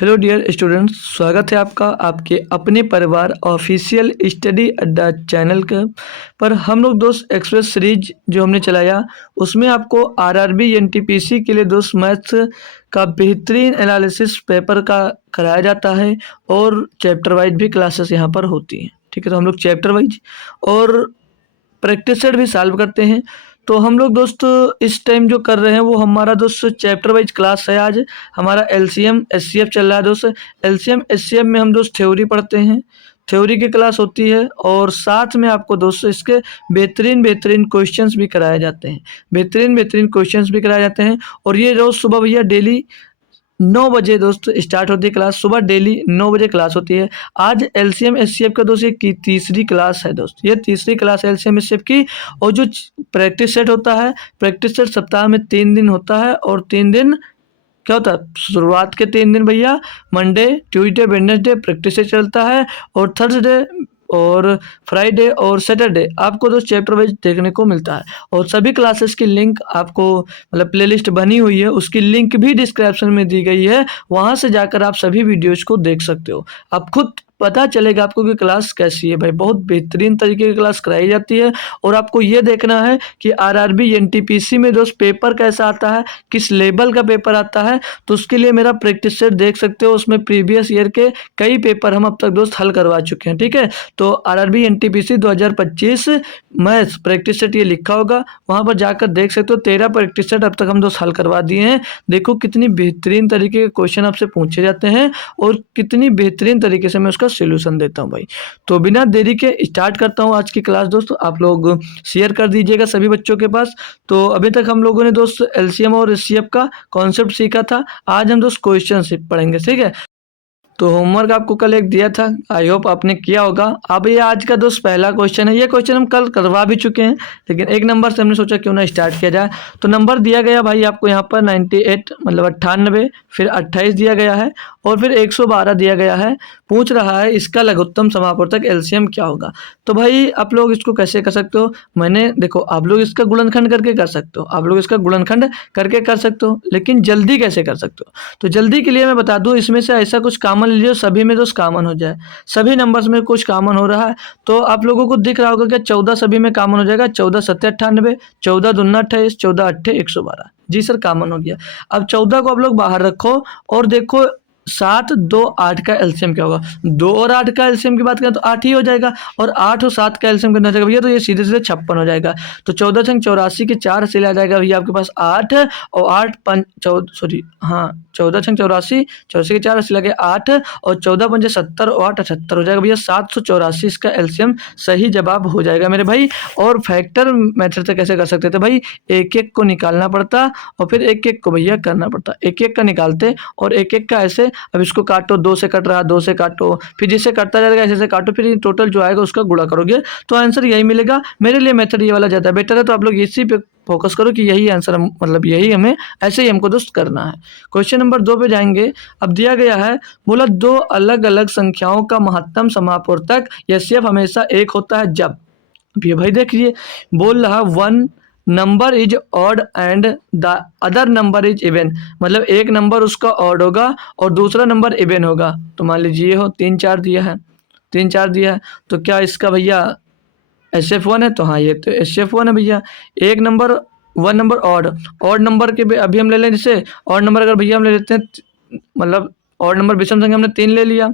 Hello dear students, स्वागत है आपका आपके अपने परिवार ऑफिशियल स्टडी अड्डा चैनल के पर। हम लोग दोस्त एक्सप्रेस सीरीज जो हमने चलाया उसमें आपको आरआरबी एनटीपीसी के लिए दोस्त मैथ्स का बेहतरीन एनालिसिस पेपर का कराया जाता है और चैप्टर वाइज भी क्लासेस यहाँ पर होती हैं। ठीक है, तो हम लोग चैप्टर वाइज और प्रैक्टिस सेट भी सॉल्व करते हैं। तो हम लोग दोस्त इस टाइम जो कर रहे हैं वो हमारा दोस्त चैप्टर वाइज क्लास है। आज हमारा एलसीएम एचसीएफ चल रहा है दोस्त। एलसीएम एचसीएफ में हम दोस्त थ्योरी पढ़ते हैं, थ्योरी की क्लास होती है और साथ में आपको दोस्त इसके बेहतरीन बेहतरीन क्वेश्चंस भी कराए जाते हैं, बेहतरीन बेहतरीन क्वेश्चंस भी कराए जाते हैं। और ये रोज़ सुबह भैया डेली 9 बजे दोस्त स्टार्ट होती है क्लास, सुबह डेली 9 बजे क्लास होती है। आज एलसीएम एचसीएफ का दोस्त ये तीसरी क्लास है दोस्त, ये तीसरी क्लास है एलसीएम एचसीएफ की। और जो प्रैक्टिस सेट होता है, प्रैक्टिस सेट सप्ताह में 3 दिन होता है और 3 दिन क्या होता है, शुरुआत के 3 दिन भैया Monday Tuesday Wednesday practice set चलता है और थर्सडे और फ्राइडे और सैटरडे आपको दोस्त चैप्टर वाइज देखने को मिलता है। और सभी क्लासेस की लिंक आपको मतलब प्लेलिस्ट बनी हुई है, उसकी लिंक भी डिस्क्रिप्शन में दी गई है, वहाँ से जाकर आप सभी वीडियोज़ को देख सकते हो। आप खुद पता चलेगा आपको कि क्लास कैसी है भाई, बहुत बेहतरीन तरीके की क्लास कराई जाती है। और आपको ये देखना है कि आरआरबी एनटीपीसी में दोस्त पेपर कैसा आता है, किस लेवल का पेपर आता है, तो उसके लिए मेरा प्रैक्टिस सेट देख सकते हो। उसमें प्रीवियस ईयर के कई पेपर हम अब तक दोस्त हल करवा चुके हैं। ठीक है, तो RRB NTPC 2025 maths practice set ये लिखा होगा, वहाँ पर जाकर देख सकते हो। 13 प्रैक्टिस सेट अब तक हम दोस्त हल करवा दिए हैं। देखो कितनी बेहतरीन तरीके के क्वेश्चन आपसे पूछे जाते हैं और कितनी बेहतरीन तरीके से मैं उसका सॉल्यूशन देता हूँ भाई। तो बिना देरी के स्टार्ट करता हूँ आज की क्लास दोस्तों। आप लोग शेयर कर दीजिएगा सभी बच्चों के पास। तो अभी तक हम लोगों ने दोस्त एलसीएम और एचसीएफ का कॉन्सेप्ट सीखा था, आज हम दोस्त क्वेश्चन पढ़ेंगे। ठीक है, तो होमवर्क आपको कल एक दिया था, आई होप आपने किया होगा। अब ये आज का दोस्त पहला क्वेश्चन है, ये क्वेश्चन हम कल करवा भी चुके हैं लेकिन एक नंबर से हमने सोचा क्यों ना स्टार्ट किया जाए। तो नंबर दिया गया भाई आपको यहाँ पर 98 मतलब 98, फिर 28 दिया गया है और फिर 112 दिया गया है। पूछ रहा है इसका लघुत्तम समापवर्तक एलसीएम क्या होगा। तो भाई आप लोग इसको कैसे कर सकते हो, मैंने देखो आप लोग इसका गुणनखंड करके कर सकते हो, आप लोग इसका गुणनखंड करके कर सकते हो, लेकिन जल्दी कैसे कर सकते हो। तो जल्दी के लिए मैं बता दूं, इसमें से ऐसा कुछ कॉमन लीजिए सभी में दोस्त कॉमन हो जाए। सभी नंबर्स में कुछ कॉमन हो रहा है तो आप लोगों को दिख रहा होगा कि 14 सभी में कॉमन हो जाएगा। 14 सत्ते 98, 14 दूना 28, 14 अट्ठे 112। जी सर कॉमन हो गया। अब 14 को आप लोग बाहर रखो और देखो 7 2 8 का एलसीएम क्या होगा। 2 और 8 का एलसीएम की बात करें तो 8 ही हो जाएगा और 8 और 7 का एलसीएम कितना हो जाएगा भैया, तो ये सीधे सीधे 56 हो जाएगा। तो 14 छंग 84 के 4 से आ जाएगा भैया आपके पास 8 और 8 5 सॉरी हाँ 14 छंग 84, 84 के 4 से लगे 8 और 14 पंजे 70 और 8 78 हो जाएगा भैया 784 इसका एलसीएम सही जवाब हो जाएगा मेरे भाई। और फैक्टर मेथड से कैसे कर सकते थे भाई, एक एक को निकालना पड़ता और फिर एक एक को भैया करना पड़ता, एक एक का निकालते और एक एक का ऐसे। अब इसको काटो, 2 से कट रहा, 2 से काटो, फिर जिससे कटता जाएगा ऐसे से काटो, फिर टोटल जो आएगा उसका गुणा करोगे तो आंसर यही मिलेगा। मेरे लिए मेथड ये वाला ज़्यादा बेटर है, तो आप लोग इसी पे फोकस करो कि यही आंसर मतलब यही हमें ऐसे ही हमको दोस्त करना है। क्वेश्चन नंबर 2 पे जाएंगे। अब दिया गया है, बोला 2 अलग अलग संख्याओं का महत्तम समापवर्तक एचसीएफ हमेशा 1 होता है जब। ये भाई देखिए बोल रहा 1 number is odd and the other number is even, मतलब एक नंबर उसका ऑड होगा और दूसरा नंबर इवन होगा। तो मान लीजिए ये हो 3 4 दिया है, 3 4 दिया है, तो क्या इसका भैया एचसीएफ 1 है। तो हाँ ये तो एचसीएफ 1 है भैया। एक नंबर 1 नंबर ऑड नंबर के अभी हम ले लें, जैसे ऑड नंबर अगर भैया हम ले लेते हैं मतलब ऑड नंबर विषम संख्या हमने 3 ले लिया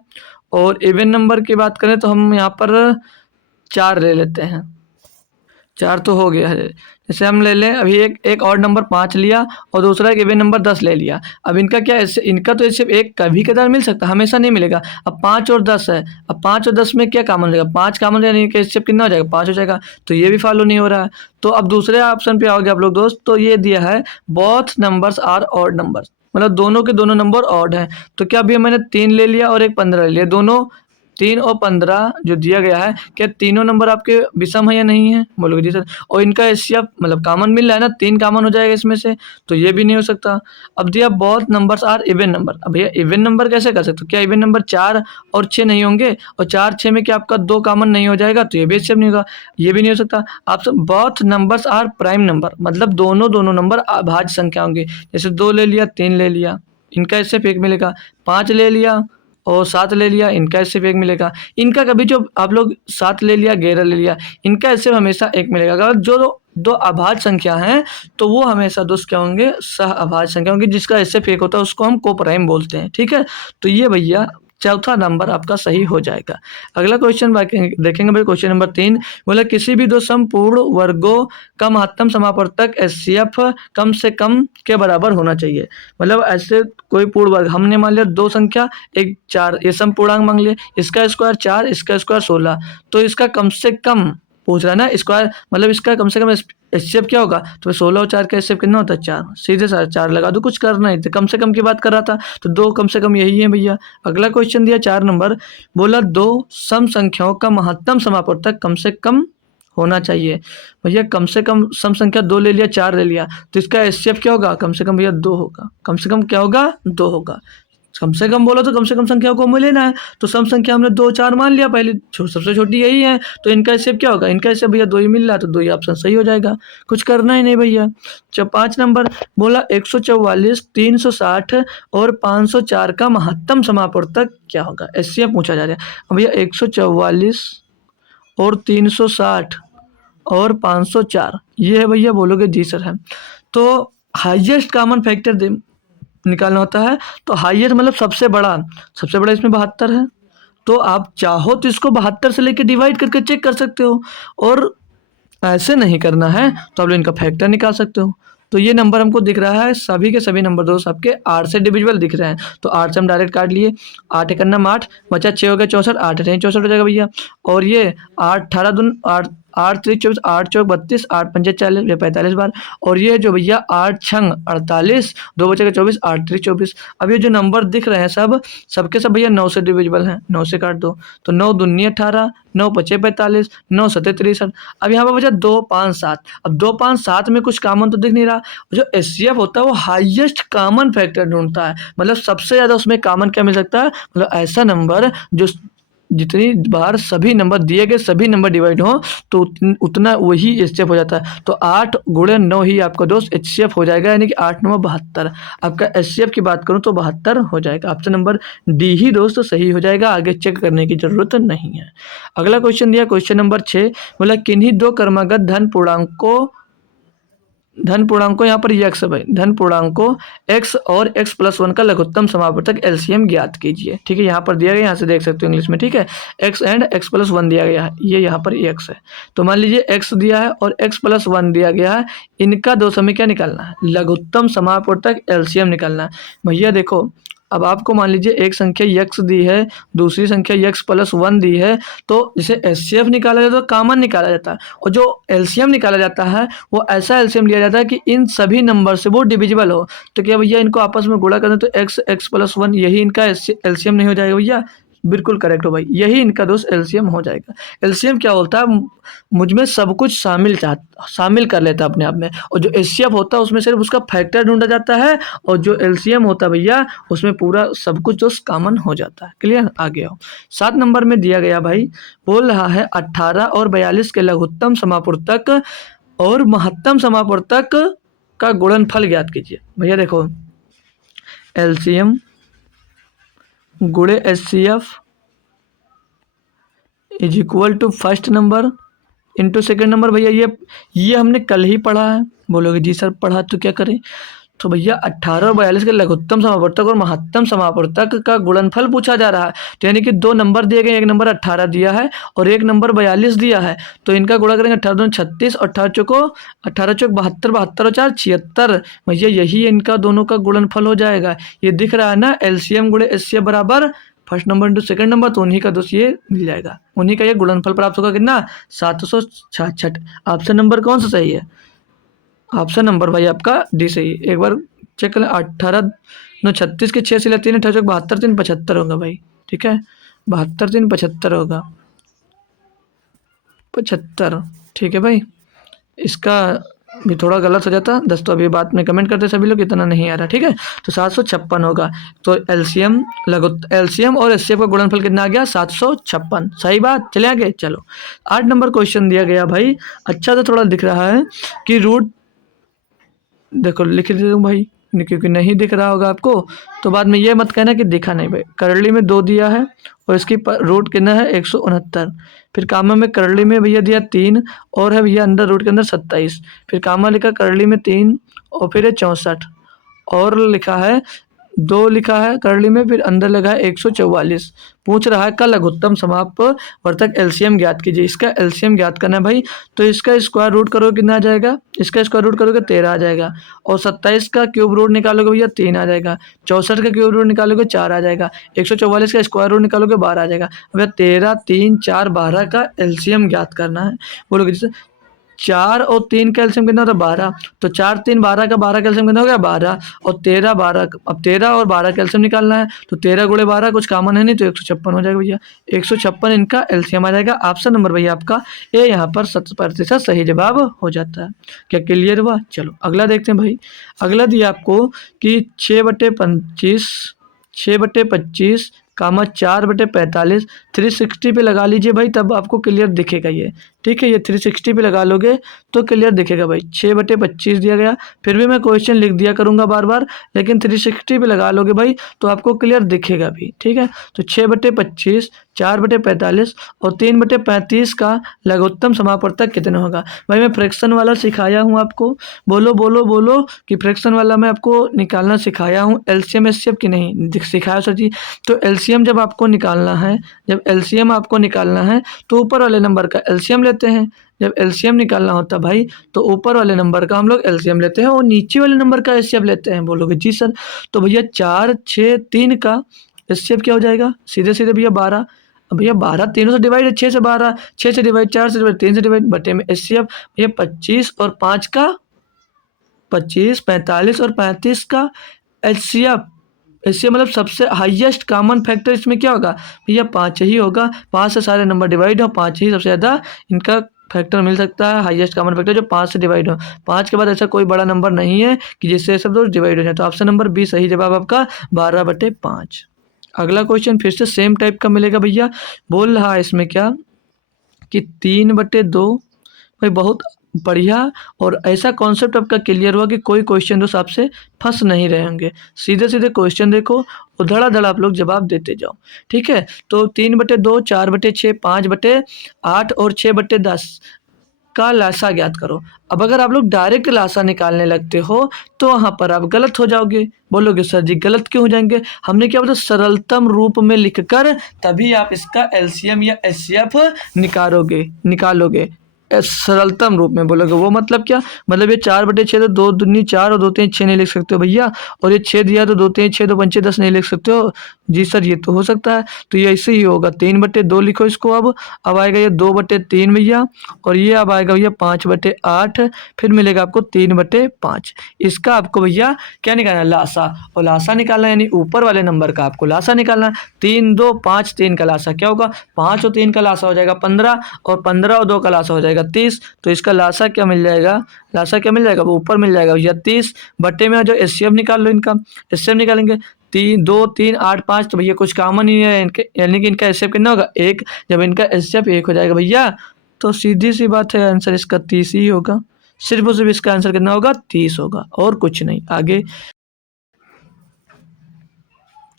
और इवन नंबर की बात करें तो हम यहाँ पर 4 ले लेते हैं। 4 तो हो गया है। जैसे हम ले लें अभी एक और नंबर 5 लिया और दूसरा एक इवन नंबर 10 ले लिया। अब इनका क्या है, इनका तो सिर्फ एक कभी कदार मिल सकता है, हमेशा नहीं मिलेगा। अब 5 और 10 है, अब 5 और 10 में क्या कॉमन हो जाएगा, 5 कॉमन हो जाएगा, सिर्फ कितना हो जाएगा 5 हो जाएगा। तो ये भी फॉलो नहीं हो रहा है। तो अब दूसरे ऑप्शन पे आओगे आप लोग दोस्त, तो ये दिया है both numbers are odd numbers, मतलब दोनों के दोनों नंबर ऑड हैं। तो क्या अभी मैंने 3 ले लिया और एक 15 ले लिया, दोनों 3 और 15 जो दिया गया है, क्या तीनों नंबर आपके विषम है या नहीं है, बोलोगे जी सर। और इनका एचसीएफ मतलब कॉमन मिल रहा है ना, 3 कॉमन हो जाएगा इसमें से, तो ये भी नहीं हो सकता। अब दिया both numbers are even number. अब भैया इवन नंबर कैसे कर सकते हो, क्या इवन नंबर 4 और 6 नहीं होंगे, और 4 6 में क्या आपका 2 कॉमन नहीं हो जाएगा, तो ये भी एचसीएफ नहीं होगा, ये भी नहीं हो सकता। आप सब both numbers are prime number, मतलब दोनों नंबर अभाज्य संख्या होंगे। जैसे 2 ले लिया 3 ले लिया, इनका एचसीएफ 1 मिलेगा। 5 ले लिया और 7 ले लिया, इनका एचसीएफ 1 मिलेगा। इनका कभी जो आप लोग 7 ले लिया, 11 ले लिया, इनका एचसीएफ हमेशा 1 मिलेगा। अगर जो दो अभाज्य संख्या हैं तो वो हमेशा दोस्त क्या होंगे, सह अभाज्य संख्या होंगी। जिसका एचसीएफ 1 होता है उसको हम कोप्राइम बोलते हैं, ठीक है। तो ये भैया चौथा नंबर आपका सही हो जाएगा। अगला क्वेश्चन देखेंगे भाई, क्वेश्चन नंबर 3 बोला किसी भी दो समपूर्ण वर्गों का महत्तम समापवर्तक एचसीएफ कम से कम के बराबर होना चाहिए। मतलब ऐसे कोई पूर्ण वर्ग हमने मान लिया दो संख्या, एक 4, ये समपूर्णांक मांग लिया, इसका स्क्वायर 4, इसका स्क्वायर 16, तो इसका कम से कम पूछ रहा है ना स्क्वायर, मतलब इसका कम से कम एचसीएफ क्या होगा। तो 16 और 4 का एचसीएफ कितना होता है 4, सीधे 4 लगा दो, कुछ करना ही, तो कम से कम की बात कर रहा था, तो 2 कम से कम यही है भैया। अगला क्वेश्चन दिया 4 नंबर, बोला दो सम संख्याओं का महत्तम समापवर्तक कम से कम होना चाहिए। भैया कम से कम सम संख्या 2 ले लिया, 4 ले लिया, तो इसका एचसीएफ क्या होगा, कम से कम भैया 2 होगा। कम से कम क्या होगा, 2 होगा। कम से कम बोलो तो कम से कम संख्या को हमें लेना है, तो सम संख्या हमने 2 4 मान लिया पहले, सबसे छोटी यही है, तो इनका एचसीएफ क्या होगा, इनका एचसीएफ भैया 2 ही मिल रहा है, तो 2 ही ऑप्शन सही हो जाएगा, कुछ करना ही नहीं भैया। 5 नंबर बोला 144, 360 और 504 का महत्तम समापवर्तक क्या होगा, एचसीएफ पूछा जा रहा है। अब भैया 144 और 360 और 504 ये है भैया, बोलोगे जी सर है, तो हाईएस्ट कॉमन फैक्टर निकालना होता है। तो हाईएस्ट मतलब सबसे बड़ा इसमें 72 है, तो आप चाहो तो इसको 72 से लेके डिवाइड करके चेक कर सकते हो, और ऐसे नहीं करना है तो आप लोग इनका फैक्टर निकाल सकते हो। तो ये नंबर हमको दिख रहा है, सभी के सभी नंबर दोस्त आपके 8 से डिविजिबल दिख रहे हैं, तो 8 से हम डायरेक्ट काट लिए, 8 एक 8 बचा 6 हो गया 64, 8 है 64 हो जाएगा भैया। और ये 8 18 दून 8 8 3 24, 8 चौक 32, 8 पंजे 40, 45 बार। और ये जो भैया 8 छंग 48, 2 बचेगा 24, 8 3 24। अब ये जो नंबर दिख रहे हैं सबके सब भैया 9 से डिविजिबल हैं, 9 से काट दो, तो 9 दूनी 18, 9 पचे 45, 9 सते 63। अब यहाँ पर बचा 2 5 7। अब 2 5 7 में कुछ कॉमन तो दिख नहीं रहा। जो एचसीएफ होता है वो हाईएस्ट कॉमन फैक्टर ढूंढता है, मतलब सबसे ज़्यादा उसमें कॉमन क्या मिल सकता है, मतलब ऐसा नंबर जो जितनी बार सभी नंबर दिए गए सभी नंबर डिवाइड हो तो उतना वही एचसीएफ हो जाता है। तो 8 गुणे 9 ही आपका दोस्त एचसीएफ हो जाएगा, यानी कि 8 9 72। आपका एचसीएफ की बात करूं तो 72 हो जाएगा। ऑप्शन नंबर डी ही दोस्त सही हो जाएगा, आगे चेक करने की जरूरत नहीं है। अगला क्वेश्चन दिया क्वेश्चन नंबर 6, बोला किन्हीं दो क्रमागत धन पूर्णांकों यहाँ पर ये x है भाई, धन पूर्णांकों x और x प्लस 1 का लघुत्तम समापवर्तक एलसीएम ज्ञात कीजिए। ठीक है, यहाँ पर दिया गया, यहाँ से देख सकते हो इंग्लिश में, ठीक है, x एंड x प्लस 1 दिया गया है, ये यहाँ पर x है। तो मान लीजिए x दिया है और x प्लस 1 दिया गया है, इनका दो समय क्या निकालना है, लघुत्तम समापवर्तक एलसीएम निकालना है। भैया देखो, अब आपको मान लीजिए एक संख्या x दी है, दूसरी संख्या x प्लस 1 दी है, तो जिसे एचसीएफ निकाला जाता है तो कॉमन निकाला जाता है, और जो एलसीएम निकाला जाता है वो ऐसा एलसीएम लिया जाता है कि इन सभी नंबर से वो डिविजिबल हो। तो क्या भैया इनको आपस में गुणा करें तो x प्लस 1 यही इनका एलसीएम नहीं हो जाएगा भैया, बिल्कुल करेक्ट हो भाई, यही इनका दोस्त एलसीएम हो जाएगा। एलसीएम क्या होता है, मुझमें सब कुछ शामिल कर लेता है अपने आप में, और जो एचसीएफ होता है उसमें सिर्फ उसका फैक्टर ढूंढा जाता है, और जो एलसीएम होता है भैया उसमें पूरा सब कुछ दोस्त कॉमन हो जाता है। क्लियर, आगे आओ। 7 नंबर में दिया गया भाई, बोल रहा है 18 और 42 के लघुत्तम समापवर्तक और महत्तम समापवर्तक का गुणनफल ज्ञात कीजिए। भैया देखो, एलसीएम गुणे HCF is equal to first number into second number. भैया ये हमने कल ही पढ़ा है। बोलोगे जी सर पढ़ा तो क्या करें, तो भैया 18 और 42 के लघुत्तम समापवर्तक और महत्तम समापवर्तक का गुणनफल पूछा जा रहा है। तो यानी कि दो नंबर दिए गए, एक नंबर 18 दिया है और एक नंबर 42 दिया है, तो इनका गुणा करेंगे 18 दूनी 36 और 18 चौक 72, 72 और 4 76। भैया यही इनका दोनों का गुणनफल हो जाएगा। ये दिख रहा है ना, एलसीएम गुणे एचसीएफ बराबर first number into second number, तो उन्हीं का दोस्त ये मिल जाएगा, उन्हीं का ये गुणनफल प्राप्त होगा कितना, 766। ऑप्शन नंबर कौन सा सही है, ऑप्शन नंबर भाई आपका डी सही है। एक बार चेक कर लें, 18 9 36 के 6 से 3 18 72 3 75 होगा भाई, ठीक है, 72 3 75 होगा, 75, ठीक है भाई। इसका भी थोड़ा गलत हो जाता 10, तो अभी बात में कमेंट करते सभी लोग, इतना नहीं आ रहा, ठीक है। तो 756 होगा, तो एलसीएम और एचसीएफ का गुणनफल कितना आ गया, 756, सही बात। चले आगे, चलो 8 नंबर क्वेश्चन दिया गया भाई, अच्छा तो थोड़ा दिख रहा है कि रूट, देखो लिख देता हूँ भाई, क्योंकि नहीं दिख रहा होगा आपको तो बाद में ये मत कहना कि दिखा नहीं भाई। करली में 2 दिया है और इसकी रूट कितना है 169। फिर कामा में करली में भैया दिया 3 और है भैया अंदर रूट के अंदर 27। फिर कामा लिखा करली में 3 और फिर है 64 और लिखा है 2 लिखा है करली में, फिर अंदर लगा है 144। पूछ रहा है का लघुत्तम समापवर्तक एलसीएम ज्ञात कीजिए। इसका एलसीएम ज्ञात करना है भाई, तो इसका स्क्वायर रूट करोगे कितना आ जाएगा, इसका स्क्वायर रूट करोगे 13 आ जाएगा और 27 का क्यूब रूट निकालोगे भैया 3 आ जाएगा, 64 का क्यूब रूट निकालोगे 4 आ जाएगा, 144 का स्क्वायर रूट निकालोगे 12 आ जाएगा। भैया 13 3 4 12 का एलसीएम ज्ञात करना है। बोलोगे जैसे 4 और 3 का एलसीएम कितना होता है 12, तो 4 3 12 का 12 का एलसीएम कितना हो गया 12 और 13 12। अब 13 और 12 का एलसीएम निकालना है तो 13 गुणे 12 कुछ कॉमन है नहीं तो 156 हो जाएगा भैया। 156 इनका एलसीएम आ जाएगा। ऑप्शन नंबर भैया आपका ए यहाँ पर 70% सही जवाब हो जाता है। क्या क्लियर हुआ? चलो अगला देखते हैं भाई। अगला दिया आपको कि 6/25 6/25 कामा 4/45 360 पे लगा लीजिए भाई, तब आपको क्लियर दिखेगा ये। ठीक है, ये 360 पे लगा लोगे तो क्लियर दिखेगा भाई। 6/25 दिया गया, फिर भी मैं क्वेश्चन लिख दिया करूँगा बार बार, लेकिन 360 पे लगा लोगे भाई तो आपको क्लियर दिखेगा भी। ठीक है, तो 6/25 4/45 और 3/35 का लघुत्तम समापवर्तक कितना होगा। भाई मैं फ्रैक्शन वाला सिखाया हूँ आपको, बोलो बोलो बोलो कि फ्रैक्शन वाला मैं आपको निकालना सिखाया हूँ। एलसीएम एचसीएफ की नहीं सिखाया सर जी। तो एलसीएम जब आपको निकालना है, जब एलसीएम आपको निकालना है तो ऊपर वाले नंबर का एलसीएम लेते हैं। जब एलसीएम निकालना होता भाई तो ऊपर वाले नंबर का हम लोग एलसीएम लेते हैं और नीचे वाले नंबर का एचसीएफ लेते हैं। बोलोगे जी सर, तो भैया 4 6 3 का एचसीएफ क्या हो जाएगा, सीधे सीधे भैया 12। अब भैया 12 तीनों से डिवाइड है, 6 से 12, 6 से डिवाइड, 4 से डिवाइड, 3 से डिवाइड, बटे में एचसीएफ भैया 25 और 5 का 25 45 और 35 का एचसीएफ। इससे मतलब सबसे हाईएस्ट कॉमन फैक्टर इसमें क्या होगा भैया 5 ही होगा। 5 से सारे नंबर डिवाइड हो, 5 ही सबसे ज़्यादा इनका फैक्टर मिल सकता है, हाईएस्ट कॉमन फैक्टर जो 5 से डिवाइड हो। 5 के बाद ऐसा कोई बड़ा नंबर नहीं है कि जिससे सब लोग डिवाइड हो जाए। तो ऑप्शन नंबर बी सही जवाब आपका 12/5। अगला क्वेश्चन फिर से सेम टाइप का मिलेगा भैया। बोल रहा है इसमें क्या कि 3/2। भाई बहुत बढ़िया, और ऐसा कॉन्सेप्ट आपका क्लियर हुआ कि कोई क्वेश्चन दोस्त आपसे फंस नहीं रहे होंगे। सीधे सीधे क्वेश्चन देखो और धड़ाधड़ आप लोग जवाब देते जाओ। ठीक है, तो 3/2 4/6 5/8 और 6/10 का लासा ज्ञात करो। अब अगर आप लोग डायरेक्ट लासा निकालने लगते हो तो वहाँ पर आप गलत हो जाओगे। बोलोगे सर जी गलत क्यों हो जाएंगे, हमने क्या बोला सरलतम रूप में लिखकर तभी आप इसका एलसीएम या एचसीएफ निकालोगे सरलतम रूप में। बोलोगे वो मतलब क्या, मतलब ये 4/6 तो 2 दूनी 4 और 2 3 6 नहीं लिख सकते हो भैया, और ये 6 दिया तो 2 3 6 2 5 10 नहीं लिख सकते हो। जी सर ये तो हो सकता है, तो ये ऐसे ही होगा 3/2 लिखो इसको। अब आएगा ये 2/3 भैया, और ये अब आएगा भैया 5/8, फिर मिलेगा आपको 3/5। इसका आपको भैया क्या निकालना है लासा, और लासा निकालना यानी ऊपर वाले नंबर का आपको लासा निकालना। 3 2 5 3 का लासा क्या होगा, 5 और 3 का लासा हो जाएगा 15, और 15 और 2 का लासा हो जाएगा 30। तो इसका लासा क्या मिल जाएगा, लासा क्या मिल जाएगा, वो ऊपर मिल जाएगा भैया 30, बट्टे में जो एचसीएफ निकाल लो इनका। एचसीएफ निकालेंगे 3 2 3 8 5, तो भैया कुछ कॉमन ही है इनके, यानी कि इनका एचसीएफ कितना होगा 1। जब इनका एचसीएफ 1 हो जाएगा भैया तो सीधी सी बात है आंसर इसका 30 ही होगा। सिर्फ और सिर्फ इसका आंसर कितना होगा 30 होगा और कुछ नहीं। आगे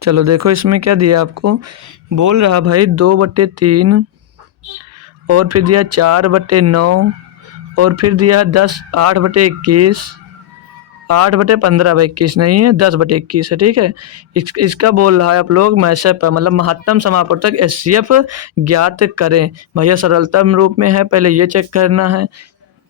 चलो देखो इसमें क्या दिया आपको, बोल रहा भाई 2/3 और फिर दिया 4/9 और फिर दिया 10 8/21 8/15/21 नहीं है 10/21 है। ठीक है, इसका बोल रहा है आप लोग मैसेप मतलब महत्तम समापवर्तक एचसीएफ ज्ञात करें। भैया सरलतम रूप में है, पहले ये चेक करना है।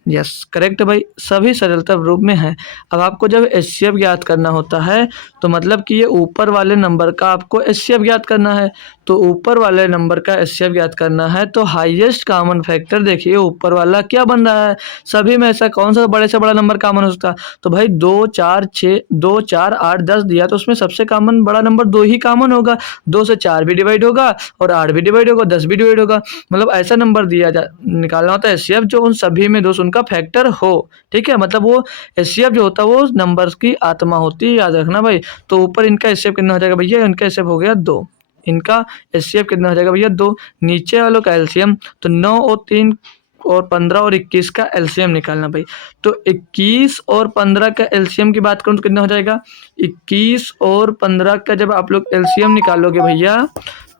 यस करेक्ट भाई, सभी सरलता रूप में है। अब आपको जब एचसीएफ ज्ञात करना होता है तो मतलब कि ये ऊपर वाले नंबर का आपको एचसीएफ ज्ञात करना है। तो ऊपर वाले नंबर का एचसीएफ ज्ञात करना है तो हाईएस्ट कॉमन फैक्टर देखिए ऊपर वाला क्या बन रहा है, सभी में ऐसा कौन सा बड़े से बड़ा नंबर कॉमन हो सकता है। तो भाई 2 4 6 2 4 8 10 दिया तो उसमें सबसे कॉमन बड़ा नंबर 2 ही कॉमन होगा। 2 से 4 भी डिवाइड होगा और 8 भी डिवाइड होगा, 10 भी डिवाइड होगा। मतलब ऐसा नंबर निकालना होता है एचसीएफ जो उन सभी में दोस्त उनका फैक्टर हो। ठीक है, मतलब वो एचसीएफ जो होता है वो नंबर्स की आत्मा होती है, याद रखना भाई। तो ऊपर इनका एचसीएफ कितना हो जाएगा भैया, इनका एचसीएफ हो गया 2, इनका एचसीएफ कितना हो जाएगा भैया 2। नीचे वालों का एलसीएम तो 9 और 3 और 15 और 21 का एलसीएम निकालना भाई। तो 21 और 15 का एलसीएम की बात करूँ तो कितना हो जाएगा, 21 और 15 का जब आप लोग एलसीएम निकालोगे भैया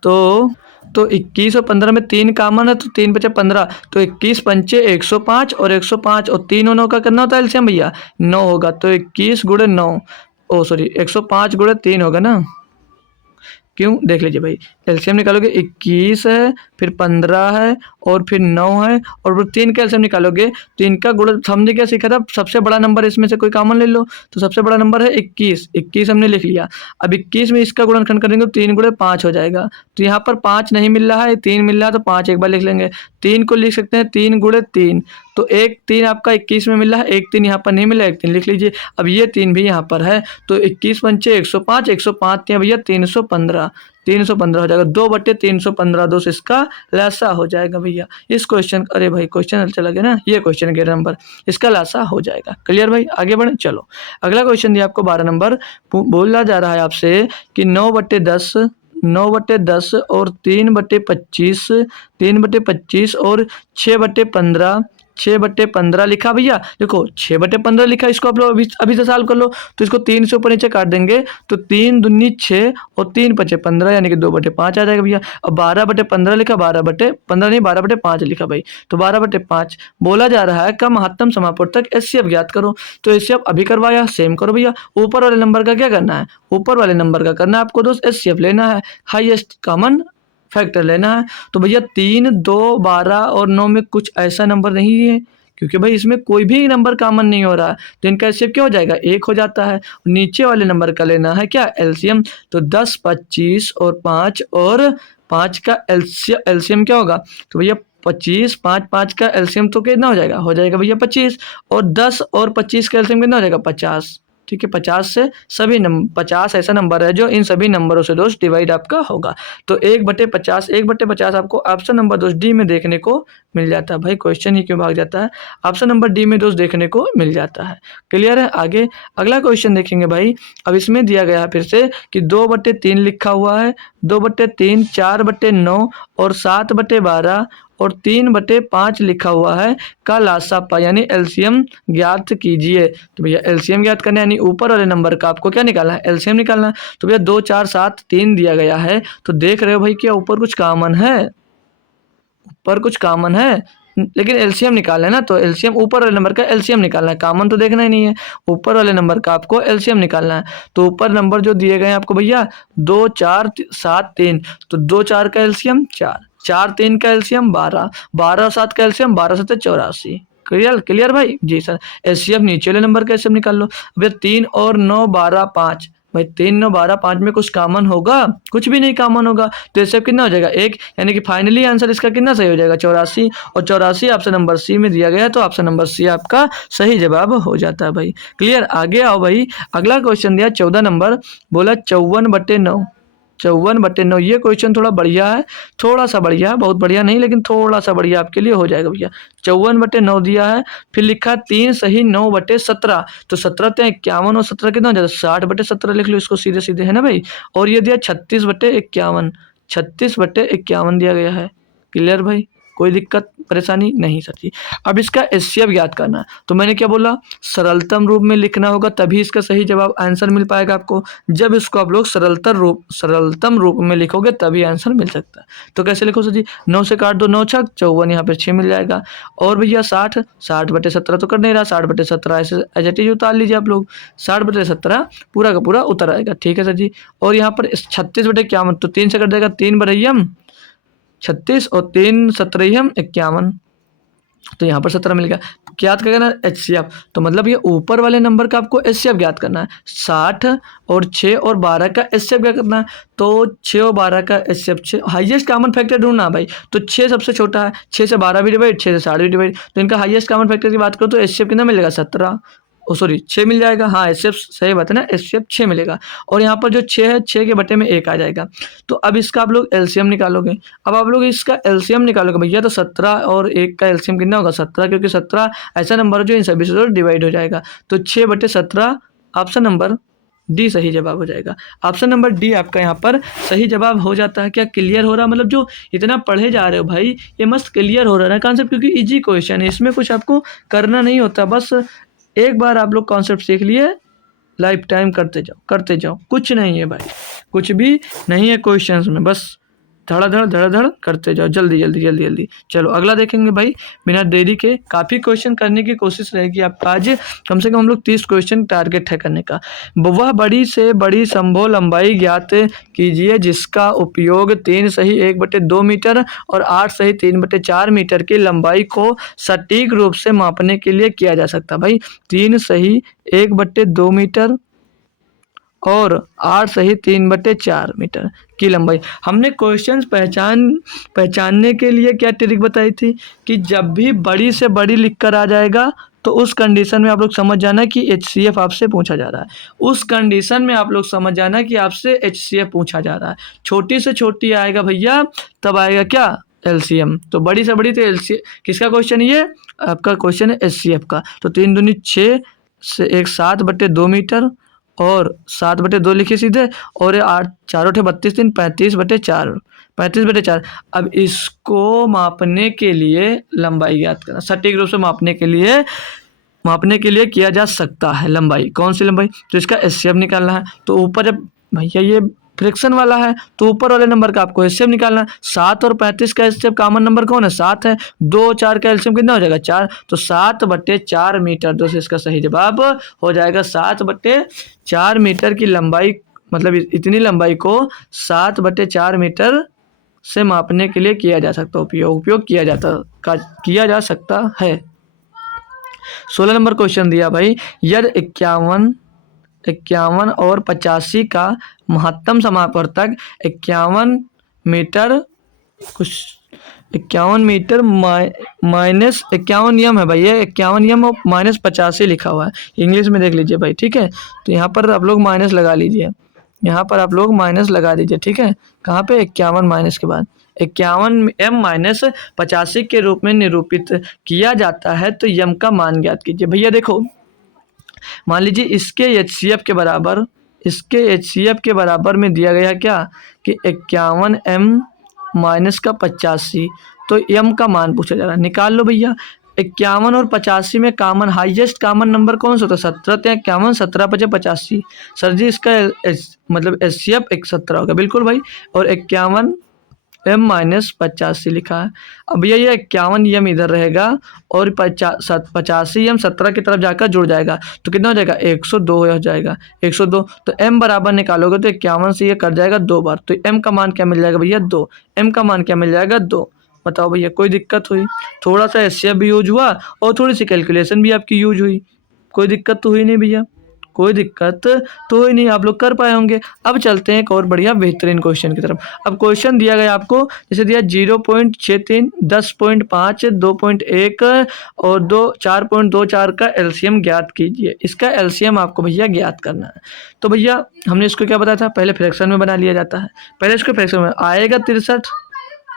तो 21 और 15 में 3 कॉमन है, तो 3 बचे 15, तो 21 पंचे 105 और 105 और 3 और 9 का करना होता है एलसीएम भैया, 9 होगा। तो 21 गुणे 9, ओ सॉरी 105 गुणे 3 होगा ना, क्यों देख लीजिए भाई, एलसीएम निकालोगे 21 है, फिर 15 है और फिर 9 है और फिर 3 का एलसीएम निकालोगे तो इनका गुणा हमने क्या सीखा था, सबसे बड़ा नंबर इसमें से कोई कॉमन ले लो, तो सबसे बड़ा नंबर है 21, 21 हमने लिख लिया। अब 21 में इसका गुणनखंड करेंगे तो 3 गुणे 5 हो जाएगा, तो यहाँ पर 5 नहीं मिल रहा है, 3 मिल रहा है, तो 5 एक बार लिख लेंगे। 3 को लिख सकते हैं 3 गुणे 3, तो एक 3 आपका 21 में मिल रहा है, एक 3 यहाँ पर नहीं मिला, एक 3 लिख लीजिए। अब ये 3 भी यहाँ पर है, तो 21 पंचे 105, 105 दिया भैया 315, 315 हो जाएगा, 2/315 दोस्त इसका लासा हो जाएगा भैया। इस क्वेश्चन, अरे भाई क्वेश्चन चला गया ना, ये क्वेश्चन 11 नंबर, इसका लासा हो जाएगा। क्लियर भाई, आगे बढ़े चलो। अगला क्वेश्चन दिया आपको 12 नंबर, बोला जा रहा है आपसे कि 9/10, 9/10 और 3/25, 3/25 और 6/15, 6/15 लिखा भैया। देखो 6/15 लिखा, इसको आप लोग अभी से सॉल्व कर लो, तो इसको 3 से ऊपर नीचे काट देंगे तो 3 दूनी 6 और 3 पचे 15, यानी कि 2/5 आ जाएगा भैया। अब 12/15 लिखा, 12/15 नहीं 12/5 लिखा भाई, तो 12/5। बोला जा रहा है का महत्तम समापूर्तक एचसीएफ ज्ञात करो, तो एचसीएफ अभी करवाया, सेम करो भैया। ऊपर वाले नंबर का क्या करना है, ऊपर वाले नंबर का करना है आपको दोस्त एचसीएफ लेना है, हाईएस्ट कॉमन फैक्टर लेना है। तो भैया 3, 2, 12 और 9 में कुछ ऐसा नंबर नहीं है, क्योंकि भाई इसमें कोई भी नंबर कॉमन नहीं हो रहा है, तो इनका एलसीएम क्या हो जाएगा, 1 हो जाता है। नीचे वाले नंबर का लेना है क्या एलसीएम, तो 10, 25 और 5 और 5 का एलसीएम क्या होगा, तो भैया 25, 5, 5 का एलसीएम तो कितना हो जाएगा भैया 25, और 10 और 25 का एलसीएम कितना हो जाएगा 50। ठीक है, 50 से सभी 50 ऐसा नंबर है जो इन सभी नंबरों से दोस्त डिवाइड आपका होगा, तो 1/50, 1/50 आपको ऑप्शन नंबर दोस्त डी में देखने को मिल जाता है। भाई क्वेश्चन ही क्यों भाग जाता है, ऑप्शन नंबर डी में दोस्त देखने को मिल जाता है। क्लियर है, आगे अगला क्वेश्चन देखेंगे भाई। अब इसमें दिया गया है फिर से कि 2/3 लिखा हुआ है, 2/3, 4/9 और 7/12 और 3/5 लिखा हुआ है का लासापा यानी एलसीएम ज्ञात कीजिए। तो भैया एलसीएम ज्ञात करना यानी ऊपर वाले नंबर का आपको क्या निकालना है, एलसीएम निकालना है। तो भैया 2, 4, 7, 3 दिया गया है, तो देख रहे हो भाई क्या ऊपर कुछ कॉमन है, ऊपर कुछ कॉमन है, लेकिन एलसीएम निकालना है ना, तो एलसीएम ऊपर वाले नंबर का एलसीएम निकालना है, कॉमन तो देखना ही नहीं है, ऊपर वाले नंबर का आपको एलसीएम निकालना है। तो ऊपर नंबर जो दिए गए हैं आपको भैया 2, 4, 7, 3, तो 2, 4 का एलसीएम 4, 4, 3 का एलसीएम 12, 12 और 7 का एलसीएम 12, 7 84। क्लियर भाई जी सर। एचसीएफ नीचे वाले नंबर का एलसीएम निकाल लो। भैया 3 और 9, 12, 5, भाई 3, 9, 12, 5 में कुछ कॉमन होगा, कुछ भी नहीं कॉमन होगा, तो एचसीएफ कितना हो जाएगा 1, यानी कि फाइनली आंसर इसका कितना सही हो जाएगा 84, और 84 ऑप्शन नंबर सी में दिया गया है, तो ऑप्शन नंबर सी आपका सही जवाब हो जाता है भाई। क्लियर, आगे आओ भाई। अगला क्वेश्चन दिया 14 नंबर, बोला 54/9, 54/9। ये क्वेश्चन थोड़ा बढ़िया है, थोड़ा सा बढ़िया है, बहुत बढ़िया नहीं लेकिन थोड़ा सा बढ़िया आपके लिए हो जाएगा भैया। 54/9 दिया है, फिर लिखा 3 सही 9/17, तो 17 तो 51 और 17 कितना हो जाता है 60/17 लिख लो इसको सीधे सीधे, है ना भाई। और ये दिया 36/51, 36/51 दिया गया है। क्लियर भाई, कोई दिक्कत परेशानी नहीं सर जी। अब इसका एचसीएफ ज्ञात करना है, तो मैंने क्या बोला, सरलतम रूप में लिखना होगा तभी इसका सही जवाब आंसर मिल पाएगा आपको। जब इसको आप लोग सरलतम रूप में लिखोगे तभी आंसर मिल सकता है। तो कैसे लिखो सर जी, 9 से काट दो 9 छक 54, यहाँ पर 6 मिल जाएगा। और भैया 60, 60/17 तो कर नहीं रहा, 60/17 ऐसे एज इट इज उतार लीजिए आप लोग, 60/17 पूरा का पूरा उतर आएगा। ठीक है सर जी। और यहाँ पर 36/51, तो 3 से कट जाएगा, 3/36 36 और 3 17 51, तो यहाँ पर 17 मिल गया। ज्ञात करना एचसीएफ, तो मतलब ये ऊपर वाले नंबर का आपको एचसीएफ ज्ञात करना है। 60 और 6 और 12 का एचसीएफ क्या करना है, तो 6 और 12 का एचसीएफ, 6 हाईएस्ट कॉमन फैक्टर ढूंढना भाई, तो 6 सबसे छोटा है, 6 से 12 भी डिवाइड, 6 से 60 भी डिवाइड, तो इनका हाईएस्ट कॉमन फैक्टर की बात करो तो एचसीएफ कितना मिलेगा 17, ओ सॉरी 6 मिल जाएगा। हाँ एचसीएफ सही बात है ना, एचसीएफ 6 मिलेगा। और यहाँ पर जो 6 है 6 के बटे में 1 आ जाएगा। तो अब इसका आप लोग एलसीएम निकालोगे, अब आप लोग इसका एलसीएम निकालोगे भैया, तो 17 और 1 का एलसीएम कितना होगा 17, क्योंकि 17 ऐसा नंबर है जो इन सभी से डिवाइड हो जाएगा। तो 6/17 ऑप्शन नंबर डी सही जवाब हो जाएगा। ऑप्शन नंबर डी आपका यहाँ पर सही जवाब हो जाता है। क्या क्लियर हो रहा, मतलब जो इतना पढ़े जा रहे हो भाई ये मस्त क्लियर हो रहा है कॉन्सेप्ट, क्योंकि इजी क्वेश्चन है, इसमें कुछ आपको करना नहीं होता, बस एक बार आप लोग कॉन्सेप्ट सीख लिए लाइफ टाइम करते जाओ, कुछ नहीं है भाई, कुछ भी नहीं है क्वेश्चंस में, बस धड़ाधड़ करते जाओ, जल्दी। चलो अगला देखेंगे भाई बिना देरी के। काफ़ी क्वेश्चन करने की कोशिश रहेगी आपका आज, कम से कम हम लोग 30 क्वेश्चन टारगेट है करने का। वह बड़ी से बड़ी संभव लंबाई ज्ञात कीजिए जिसका उपयोग 3 सही 1/2 मीटर और 8 सही 3/4 मीटर की लंबाई को सटीक रूप से मापने के लिए किया जा सकता है। भाई 3 सही 1/2 मीटर और 8 सही 3/4 मीटर की लंबाई। हमने क्वेश्चंस पहचानने के लिए क्या ट्रिक बताई थी कि जब भी बड़ी से बड़ी लिखकर आ जाएगा तो उस कंडीशन में आप लोग समझ जाना कि HCF आपसे पूछा जा रहा है, उस कंडीशन में आप लोग समझ जाना कि आपसे HCF पूछा जा रहा है। छोटी से छोटी आएगा भैया तब आएगा क्या, LCM। तो बड़ी से बड़ी तो LCM किसका क्वेश्चन, ये आपका क्वेश्चन है HCF का। तो 3 दूनी 6 से 1 7/2 मीटर और 7/2 लिखिए सीधे, और ये 8 4 32 3 35/4। अब इसको मापने के लिए लंबाई ज्ञात करना, सटीक रूप से मापने के लिए किया जा सकता है। लंबाई कौन सी लंबाई, तो इसका HCF निकालना है। तो ऊपर जब भैया ये फ्रैक्शन वाला है तो ऊपर वाले नंबर का आपको HCF निकालना है। 7 और 35 का HCF कॉमन नंबर कौन है, 7 है। 2 और 4 का LCM कितना हो जाएगा, 4। तो 7/4 मीटर, दोस्तों इसका सही जवाब हो जाएगा 7/4 मीटर की लंबाई, मतलब इतनी लंबाई को 7/4 मीटर से मापने के लिए किया जा सकता, उपयोग किया जा सकता है। 16 नंबर क्वेश्चन दिया भाई, यदि 51 और 85 का महत्तम समापवर्तक 51 मीटर माइनस 51 एम है भाई, ये 51 एम और -85 लिखा हुआ है, इंग्लिश में देख लीजिए भाई, ठीक है। तो यहाँ पर आप लोग माइनस लगा लीजिए, ठीक है। कहाँ पे, 51 माइनस के बाद 51 एम माइनस 85 के रूप में निरूपित किया जाता है। तो यम का मान ज्ञात कीजिए। भैया देखो मान लीजिए इसके HCF के बराबर में दिया गया क्या कि 51 एम माइनस का 85, तो एम का मान पूछा जा रहा है, निकाल लो भैया। 51 और 85 में कॉमन हाईएस्ट कॉमन नंबर कौन सा होता है, 17। तो 51 17 × 85, सर जी इसका मतलब HCF 17 होगा, बिल्कुल भाई। और 51 एम माइनस 85 लिखा है। अब भैया ये 51 एम इधर रहेगा और 85 एम 17 की तरफ जाकर जुड़ जाएगा, तो कितना हो जाएगा, 102 हो जाएगा, 102। तो एम बराबर निकालोगे तो 51 से ये कट जाएगा 2 बार, तो एम का मान क्या मिल जाएगा भैया, 2। एम का मान क्या मिल जाएगा, 2। बताओ भैया कोई दिक्कत हुई, थोड़ा सा HCF भी यूज हुआ और थोड़ी सी कैलकुलेशन भी आपकी यूज हुई, कोई दिक्कत तो हुई नहीं भैया, कोई दिक्कत तो ही नहीं, आप लोग कर पाए होंगे। अब चलते हैं एक और बढ़िया बेहतरीन क्वेश्चन की तरफ। अब क्वेश्चन दिया गया आपको, जैसे दिया 0.63 10.5 2.1 और 4.24 का LCM ज्ञात कीजिए। इसका LCM आपको भैया ज्ञात करना है। तो भैया हमने इसको क्या बताया था, पहले फ्रैक्शन में बना लिया जाता है, पहले इसको फ्रैक्शन में आएगा 63।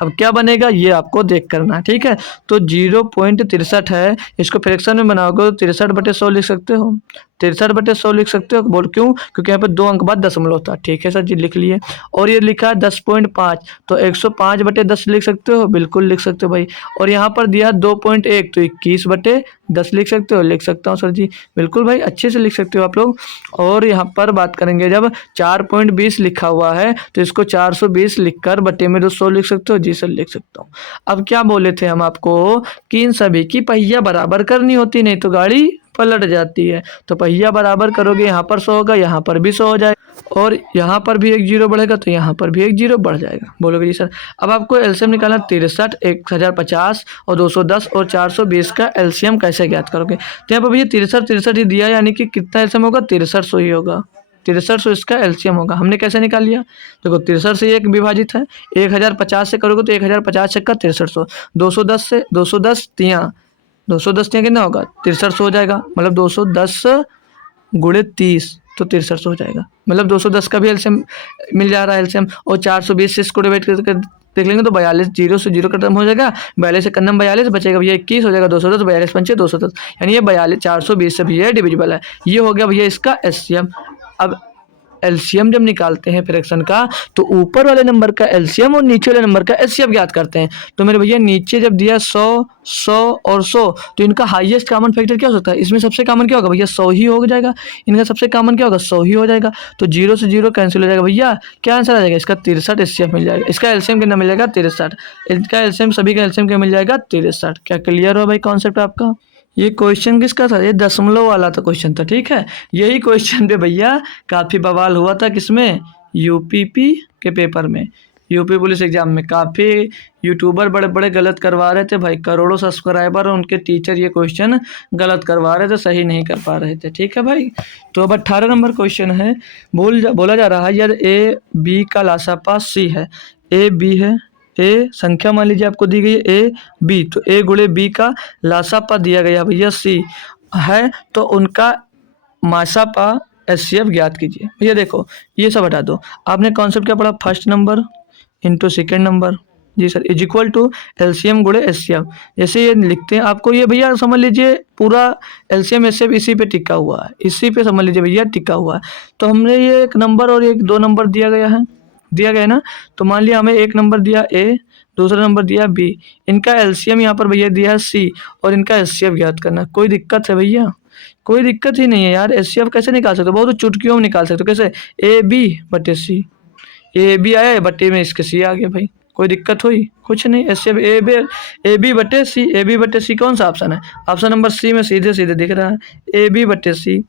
अब क्या बनेगा ये आपको देख करना है, ठीक है। तो 0.63 है, इसको फ्रैक्शन में बनाओगे तो 63/100 लिख सकते हो, 63/100 लिख सकते हो। बोल क्यों, क्योंकि यहाँ पे 2 अंक बाद दशमलव होता है, ठीक है सर जी लिख लिए। और ये लिखा है 10.5, तो 105/10 लिख सकते हो, बिल्कुल लिख सकते हो भाई। और यहाँ पर दिया 2.1, तो 21/10 लिख सकते हो, लिख सकता हूँ सर जी, बिल्कुल भाई अच्छे से लिख सकते हो आप लोग। और यहाँ पर बात करेंगे जब 4.20 लिखा हुआ है तो इसको 420 लिखकर बटे में 200 लिख सकते हो, जी सर लिख सकता हूँ। अब क्या बोले थे हम आपको कि इन सभी की पहिया बराबर करनी होती, नहीं तो गाड़ी पलट जाती है। तो पहिया बराबर करोगे, यहाँ पर 100 होगा, यहाँ पर भी 100 हो जाएगा, और यहाँ पर भी एक 0 बढ़ेगा तो यहाँ पर भी एक 0 बढ़ जाएगा। बोलोगे जी सर। अब आपको LCM निकालना, 63 1050 और 210 और 420 का LCM कैसे ज्ञात करोगे। तो यहाँ पर भैया 63 ही दिया, यानी कि कितना LCM होगा, 6300 ही होगा, 6300 इसका LCM होगा। हमने कैसे निकाल लिया, देखो 63 से 1 विभाजित है, 1050 से करोगे तो 1050 का 6300, 210 से 210 कितना होगा, 6300 हो जाएगा, मतलब 210 × 30 तो 6300 हो जाएगा, मतलब 210 का भी LCM मिल जा रहा है LCM। और 420 से इसको डिवाइड करके देख लेंगे तो 42, 0 से 0 खत्म हो जाएगा, 42 से कन्नम 42 बचेगा भैया 21 हो जाएगा, 210 42 पंचे 210, यानी ये 42 420 से भी ये डिविजिबल है। ये हो गया भैया इसका LCM। अब एलसीएम जब निकालते हैं फ्रैक्शन का, तो ऊपर वाले नंबर का एलसीएम और नीचे वाले नंबर का एचसीएफ ज्ञात करते हैं। तो मेरे भैया नीचे जब दिया 100, 100 और 100, तो इनका हाईएस्ट कॉमन फैक्टर क्या हो सकता है? इसमें सबसे कॉमन क्या होगा भैया? 100 ही हो जाएगा। इनका सबसे कॉमन क्या होगा? 100 ही हो जाएगा। तो 0 से 0 कैंसिल हो जाएगा भैया। क्या आंसर आ जाएगा इसका? 63 एचसीएफ मिल जाएगा। इसका एलसीएम कितना मिल जाएगा? 63। इनका एलसीएम, सभी का एलसीएम क्या मिल जाएगा? 63। क्या क्लियर हो भाई कॉन्सेप्ट आपका? ये क्वेश्चन किसका था? ये दशमलव वाला तो क्वेश्चन था, ठीक है। यही क्वेश्चन पे भैया काफ़ी बवाल हुआ था, किसमें? यूपीपी के पेपर में, यूपी पुलिस एग्जाम में। काफ़ी यूट्यूबर बड़े बड़े गलत करवा रहे थे भाई, करोड़ों सब्सक्राइबर और उनके टीचर ये क्वेश्चन गलत करवा रहे थे, सही नहीं कर पा रहे थे, ठीक है भाई। तो अब 18 नंबर क्वेश्चन है। बोला जा रहा है यार ए बी का लासापा सी है। ए बी है, ए संख्या मान लीजिए आपको दी गई है ए बी, तो ए गुणे बी का लासापा दिया गया भैया सी है, तो उनका मासापा एचसीएफ ज्ञात कीजिए। भैया देखो ये सब हटा दो, आपने कॉन्सेप्ट क्या पढ़ा? First number into second number, जी sir, is equal to LCM गुणे एचसीएफ। जैसे ये लिखते हैं आपको, ये भैया समझ लीजिए पूरा एलसीएम एचसीएफ इसी पे टिका हुआ है, इसी पे समझ लीजिए भैया टिका हुआ है। तो हमने ये एक नंबर और एक 2 नंबर दिया गया है, दिया गया है ना। तो मान लिया हमें एक नंबर दिया ए, दूसरा नंबर दिया बी, इनका एलसीएम यहाँ पर भैया दिया है सी, और इनका एचसीएफ ज्ञात करना। कोई दिक्कत है भैया? कोई दिक्कत ही नहीं है यार। एचसीएफ कैसे निकाल सकते हो? बहुत चुटकियों में निकाल सकते हो। कैसे? ए बी बटे सी, ए बी आया बटे में इसके सी आ गया भाई। कोई दिक्कत हुई? कुछ नहीं। एचसीएफ ए बी बटे सी, ए बी बटे सी कौन सा ऑप्शन है? ऑप्शन नंबर सी में सीधे सीधे दिख रहा है, ए बी बटे सी।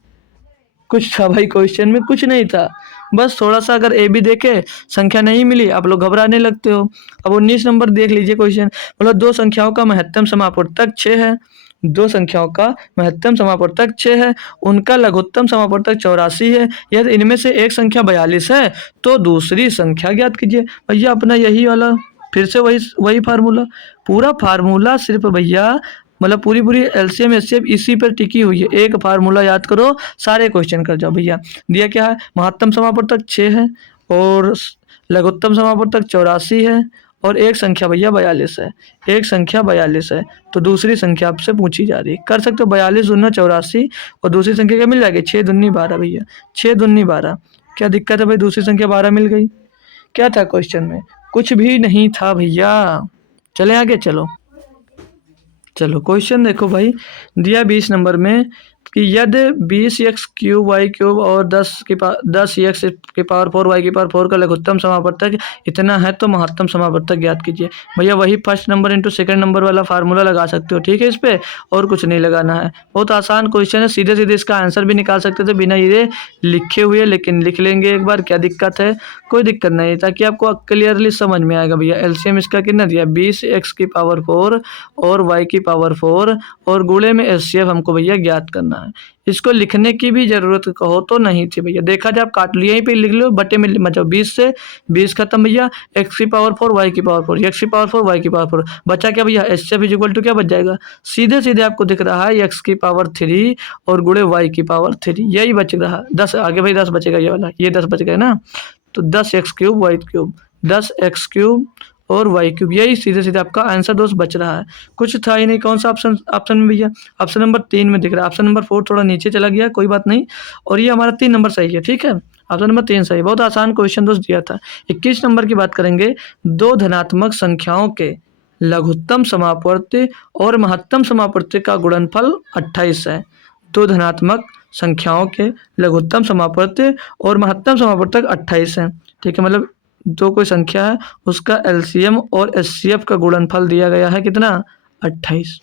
कुछ था भाई क्वेश्चन में? कुछ नहीं था, बस थोड़ा सा अगर ए बी देखे, संख्या नहीं मिली, आप लोग घबराने लगते हो। अब 19 नंबर देख लीजिए क्वेश्चन। मतलब दो संख्याओं का महत्तम समापवर्तक 6 है, दो संख्याओं का महत्तम समापवर्तक 6 है, उनका लघुत्तम समापवर्तक 84 है। यदि इनमें से एक संख्या 42 है तो दूसरी संख्या ज्ञात कीजिए। भैया अपना यही वाला, फिर से वही फार्मूला, पूरा फार्मूला सिर्फ भैया, मतलब पूरी एलसीएम एचसीएफ इसी पर टिकी हुई है। एक फार्मूला याद करो, सारे क्वेश्चन कर जाओ भैया। दिया क्या है? महत्तम समापवर्तक 6 है और लघुत्तम समापवर्तक 84 है, और एक संख्या भैया 42 है, एक संख्या 42 है। तो दूसरी संख्या आपसे पूछी जा रही है, कर सकते हो 42 दूना 84, और दूसरी संख्या क्या मिल जाएगी? 6 दूनी 12 भैया, 6 दूनी 12। क्या दिक्कत है भाई? दूसरी संख्या 12 मिल गई। क्या था क्वेश्चन में? कुछ भी नहीं था भैया। चले आगे, चलो क्वेश्चन देखो भाई, दिया 20 नंबर में कि यदि 20x क्यूब वाई क्यूब और 10x की पावर 4 वाई की पावर 4 का लघुत्तम समापवर्तक इतना है तो महत्तम समापवर्तक ज्ञात कीजिए। भैया वही first number into second number वाला फार्मूला लगा सकते हो, ठीक है। इस पे और कुछ नहीं लगाना है, बहुत आसान क्वेश्चन है, सीधे सीधे इसका आंसर भी निकाल सकते थे बिना ये लिखे हुए, लेकिन लिख लेंगे एक बार, क्या दिक्कत है? कोई दिक्कत नहीं, ताकि आपको क्लियरली समझ में आएगा। भैया एलसीएम इसका कितना दिया? 20x की पावर 4 और y की पावर 4, और गुणे में एचसीएफ हमको भैया ज्ञात करना है। इसको लिखने की भी जरूरत कहो तो नहीं थी भैया। देखा जाए आप काट लिया, यहीं पे लिख लो, बटे में मतलब 20 से 20 खत्म भैया, x की पावर 4 y की पावर 4, x की पावर 4 y की पावर 4, बचा क्या भैया? एचसीएफ इज इक्वल टू क्या बच जाएगा? सीधे सीधे आपको दिख रहा है x की पावर 3 और गुणे y की पावर 3, यही बच रहा। 10 आगे भाई 10 बचेगा, ये वाला, ये 10 बच गया ना। तो 10x cube Y cube, 10x cube और वाई क्यूब, यही सीधे सीधे आपका आंसर दोस्त बच रहा है। कुछ था ही नहीं। कौन सा ऑप्शन में भैया? ऑप्शन नंबर 3 में दिख रहा है। ऑप्शन नंबर 4 थोड़ा नीचे चला गया, कोई बात नहीं, और ये हमारा 3 नंबर सही है, ठीक है। ऑप्शन नंबर 3 सही, बहुत आसान क्वेश्चन दोस्त दिया था। 21 नंबर की बात करेंगे। दो धनात्मक संख्याओं के लघुत्तम समापवर्त्य और महत्तम समापवर्त्य का गुणनफल 28 है। दो धनात्मक संख्याओं के लघुत्तम समापवर्त्य और महत्तम समापवर्तक 28 है, ठीक है। मतलब दो कोई संख्या है, उसका एलसीएम और एचसीएफ का गुणनफल दिया गया है कितना? 28,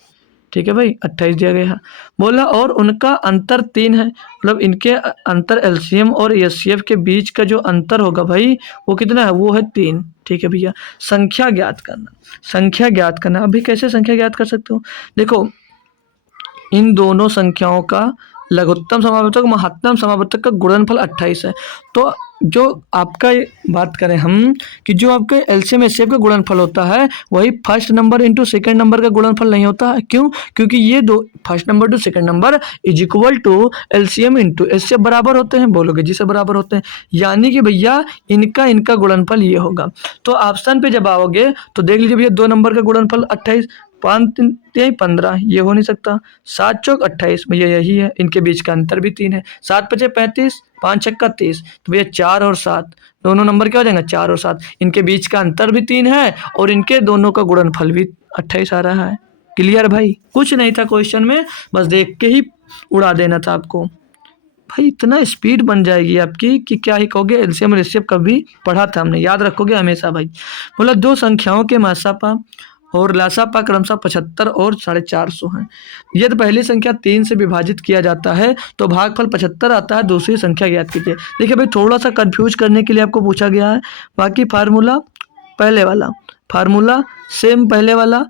ठीक है भाई, 28 दिया गया है। बोला और उनका अंतर 3 है, मतलब इनके अंतर एलसीएम और एचसीएफ के बीच का जो अंतर होगा भाई वो कितना है? वो है 3, ठीक है भैया। संख्या ज्ञात करना, संख्या ज्ञात करना। अभी कैसे संख्या ज्ञात कर सकते हो? देखो इन दोनों संख्याओं का लघुत्तम समापवर्तक महत्तम समापवर्तक का गुणनफल 28 है। तो जो आपका बात करें हम कि जो आपके एलसीएम एचसीएफ का गुणनफल होता है वही first number into second number का गुणनफल नहीं होता है। क्यों? क्योंकि ये दो first number to second number is equal to LCM into HCF बराबर होते हैं। बोलोगे जी से बराबर होते हैं, यानी कि भैया इनका गुणनफल ये होगा। तो ऑप्शन पे जब आओगे तो देख लीजिए भैया 2 नंबर का गुणनफल 28, 5 3 यही 15, ये हो नहीं सकता। 7 चौक 28 भैया यही है, इनके बीच का अंतर भी 3 है। 7 पचे 35, 5 छक्का 30, तो भैया 4 और 7 दोनों नंबर क्या हो जाएंगे, 4 और 7। इनके बीच का अंतर भी 3 है और इनके दोनों का गुणनफल भी 28 आ रहा है। क्लियर भाई, कुछ नहीं था क्वेश्चन में, बस देख के ही उड़ा देना था आपको। भाई इतना स्पीड बन जाएगी आपकी कि क्या ही कहोगे। एलसीएम और एचसीएफ कभी पढ़ा था हमने, याद रखोगे हमेशा भाई। बोला दो संख्याओं के मासापा और लासापा क्रमशः 75 और 450 हैं। यदि पहली संख्या 3 से विभाजित किया जाता है तो भागफल 75 आता है, दूसरी संख्या ज्ञात कीजिए। देखिए भाई थोड़ा सा कंफ्यूज करने के लिए आपको पूछा गया है। बाकी फार्मूला पहले वाला, फार्मूला सेम पहले वाला,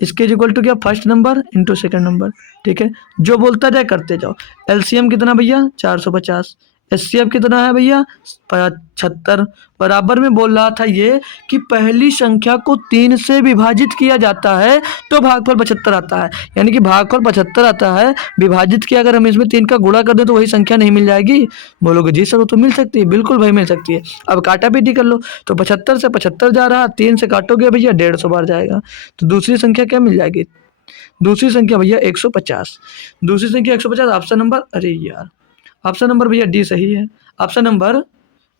इसके इक्वल टू क्या, first number into second number. ठीक है, जो बोलता जाए करते जाओ। एलसीएम कितना भैया 450, एचसीएफ कितना है भैया 75। बराबर में बोल रहा था ये कि पहली संख्या को 3 से विभाजित किया जाता है तो भागफल 75 आता है, यानी कि भागफल 75 आता है। विभाजित किया अगर हम इसमें 3 का गुणा कर दें तो वही संख्या नहीं मिल जाएगी। बोलोगे जी सर वो तो मिल सकती है, बिल्कुल भाई मिल सकती है। अब काटा पीटी कर लो, तो 75 से 75 जा रहा, 3 से काटोगे भैया 150 बार जाएगा, तो दूसरी संख्या क्या मिल जाएगी, दूसरी संख्या भैया 150। दूसरी संख्या 150, ऑप्शन नंबर, अरे यार ऑप्शन नंबर भैया डी सही है। ऑप्शन नंबर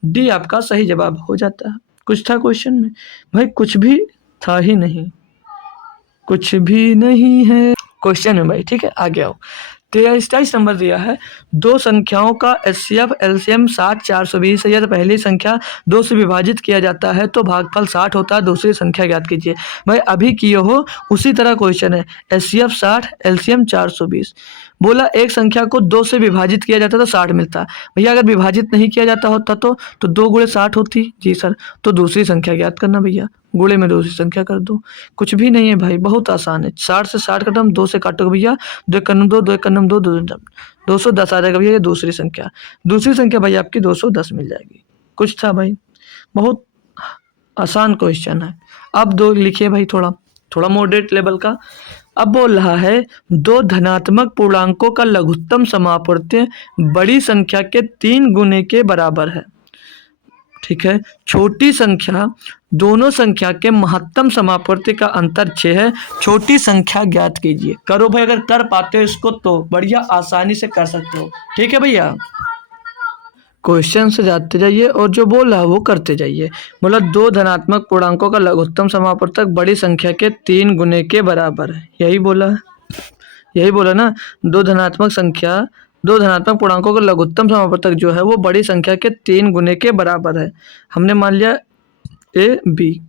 डी आपका सही जवाब हो जाता है। कुछ था क्वेश्चन में भाई, कुछ भी था ही नहीं, कुछ भी नहीं है क्वेश्चन में भाई। ठीक है आगे आओ। 23 नंबर दिया है, दो संख्याओं का एचसीएफ एलसीएम 60 420 है। यदि पहली संख्या 2 से विभाजित किया जाता है तो भागफल 60 होता है, दूसरी संख्या ज्ञात कीजिए। भाई अभी किए हो उसी तरह क्वेश्चन है, एचसीएफ 60 एलसीएम 420। बोला एक संख्या को 2 से विभाजित किया जाता तो 60 मिलता। भैया अगर विभाजित नहीं किया जाता होता तो 2 गुणे 60 होती, जी सर। तो दूसरी संख्या ज्ञात करना भैया, गुणे में दूसरी संख्या कर दो। कुछ भी नहीं है भाई, बहुत आसान है। 60 से 60 कटम 2 से काटोगे भैया, 2 एक कन्नम 2, 2 एक कन्नम 2, 210 आ जाएगा भैया, ये दूसरी संख्या। दूसरी संख्या भाई आपकी 210 मिल जाएगी। कुछ था भाई, बहुत आसान क्वेश्चन है। अब दो लिखिए भाई, थोड़ा थोड़ा मॉडरेट लेवल का। अब बोल रहा है दो धनात्मक पूर्णांकों का लघुत्तम समापूर्त्य बड़ी संख्या के 3 गुने के बराबर है। ठीक है, छोटी संख्या दोनों संख्या के महत्तम समापूर्ति का अंतर 6 है। छोटी संख्या ज्ञात कीजिए। करो भाई, अगर कर पाते हो इसको तो बढ़िया आसानी से कर सकते हो। ठीक है भैया, क्वेश्चन से जाते जाइए और जो बोला वो करते जाइए। बोला दो धनात्मक पूर्णांकों का लघुत्तम समापूर्तक बड़ी संख्या के 3 गुने के बराबर है। यही बोला, यही बोला ना, दो धनात्मक पूर्णांकों का लघुत्तम समापूर्तक जो है वो बड़ी संख्या के 3 गुने के बराबर है। हमने मान लिया ए बी,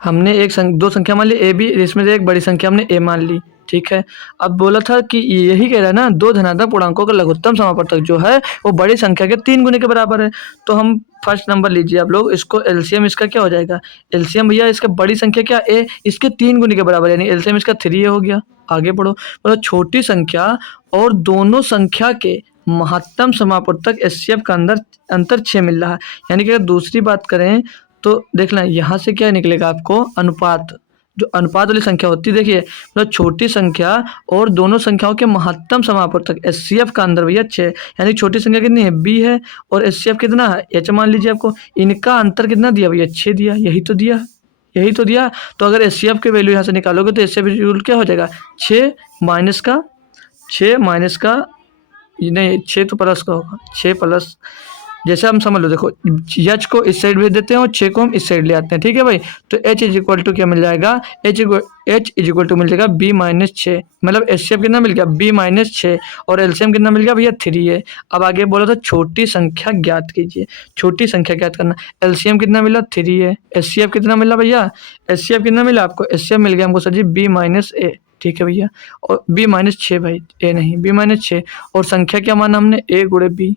हमने दो संख्या मान ली ए बी, इसमें से एक बड़ी संख्या हमने ए मान ली। ठीक है, अब बोला था कि यही कह रहा है ना, दो धनात्मक पूर्णांकों का लघुत्तम समापवर्तक जो है वो बड़ी संख्या के 3 गुने के बराबर है। तो हम फर्स्ट नंबर लीजिए आप लोग, इसको एलसीएम इसका क्या हो जाएगा, एलसीएम भैया इसका बड़ी संख्या क्या ए, इसके 3 गुने के बराबर, यानी एलसीएम इसका 3 हो गया। आगे बढ़ो, मतलब छोटी संख्या और दोनों संख्या के महत्तम समापवर्तक एचसीएफ का अंतर 6 मिल रहा है। यानी कि अगर दूसरी बात करें तो देखना यहाँ से क्या निकलेगा आपको, अनुपात, जो अनुपात वाली संख्या होती है। देखिए मतलब छोटी संख्या और दोनों संख्याओं के महत्तम समापवर्तक एचसीएफ का अंदर भैया 6, यानी छोटी संख्या कितनी है बी है और एचसीएफ कितना है एच, मान लीजिए आपको, इनका अंतर कितना दिया भैया 6 दिया, यही तो दिया, यही तो दिया। तो अगर एचसीएफ की वैल्यू यहाँ से निकालोगे तो एचसीएफ इक्वल क्या हो जाएगा, 6 माइनस का नहीं 6 तो प्लस का होगा, 6 प्लस, जैसे हम समझ लो, देखो एच को इस साइड भेज देते हैं और 6 को हम इस साइड ले आते हैं। ठीक है भाई, तो एच इज इक्वल टू क्या मिल जाएगा, एच इज इक्वल टू मिल जाएगा बी माइनस 6। मतलब एचसीएफ कितना मिल गया बी माइनस 6 और एलसीएम कितना मिल गया भैया 3 है। अब आगे बोला था छोटी संख्या ज्ञात कीजिए, छोटी संख्या ज्ञात करना। एलसीएम कितना मिला 3 है, एचसीएफ कितना मिला भैया, एचसीएफ कितना मिला आपको, एचसीएफ मिल गया हमको सर जी बी माइनस ए। ठीक है भैया, और बी माइनस 6 भाई, ए नहीं बी माइनस 6, और संख्या क्या माना हमने ए गुणे बी,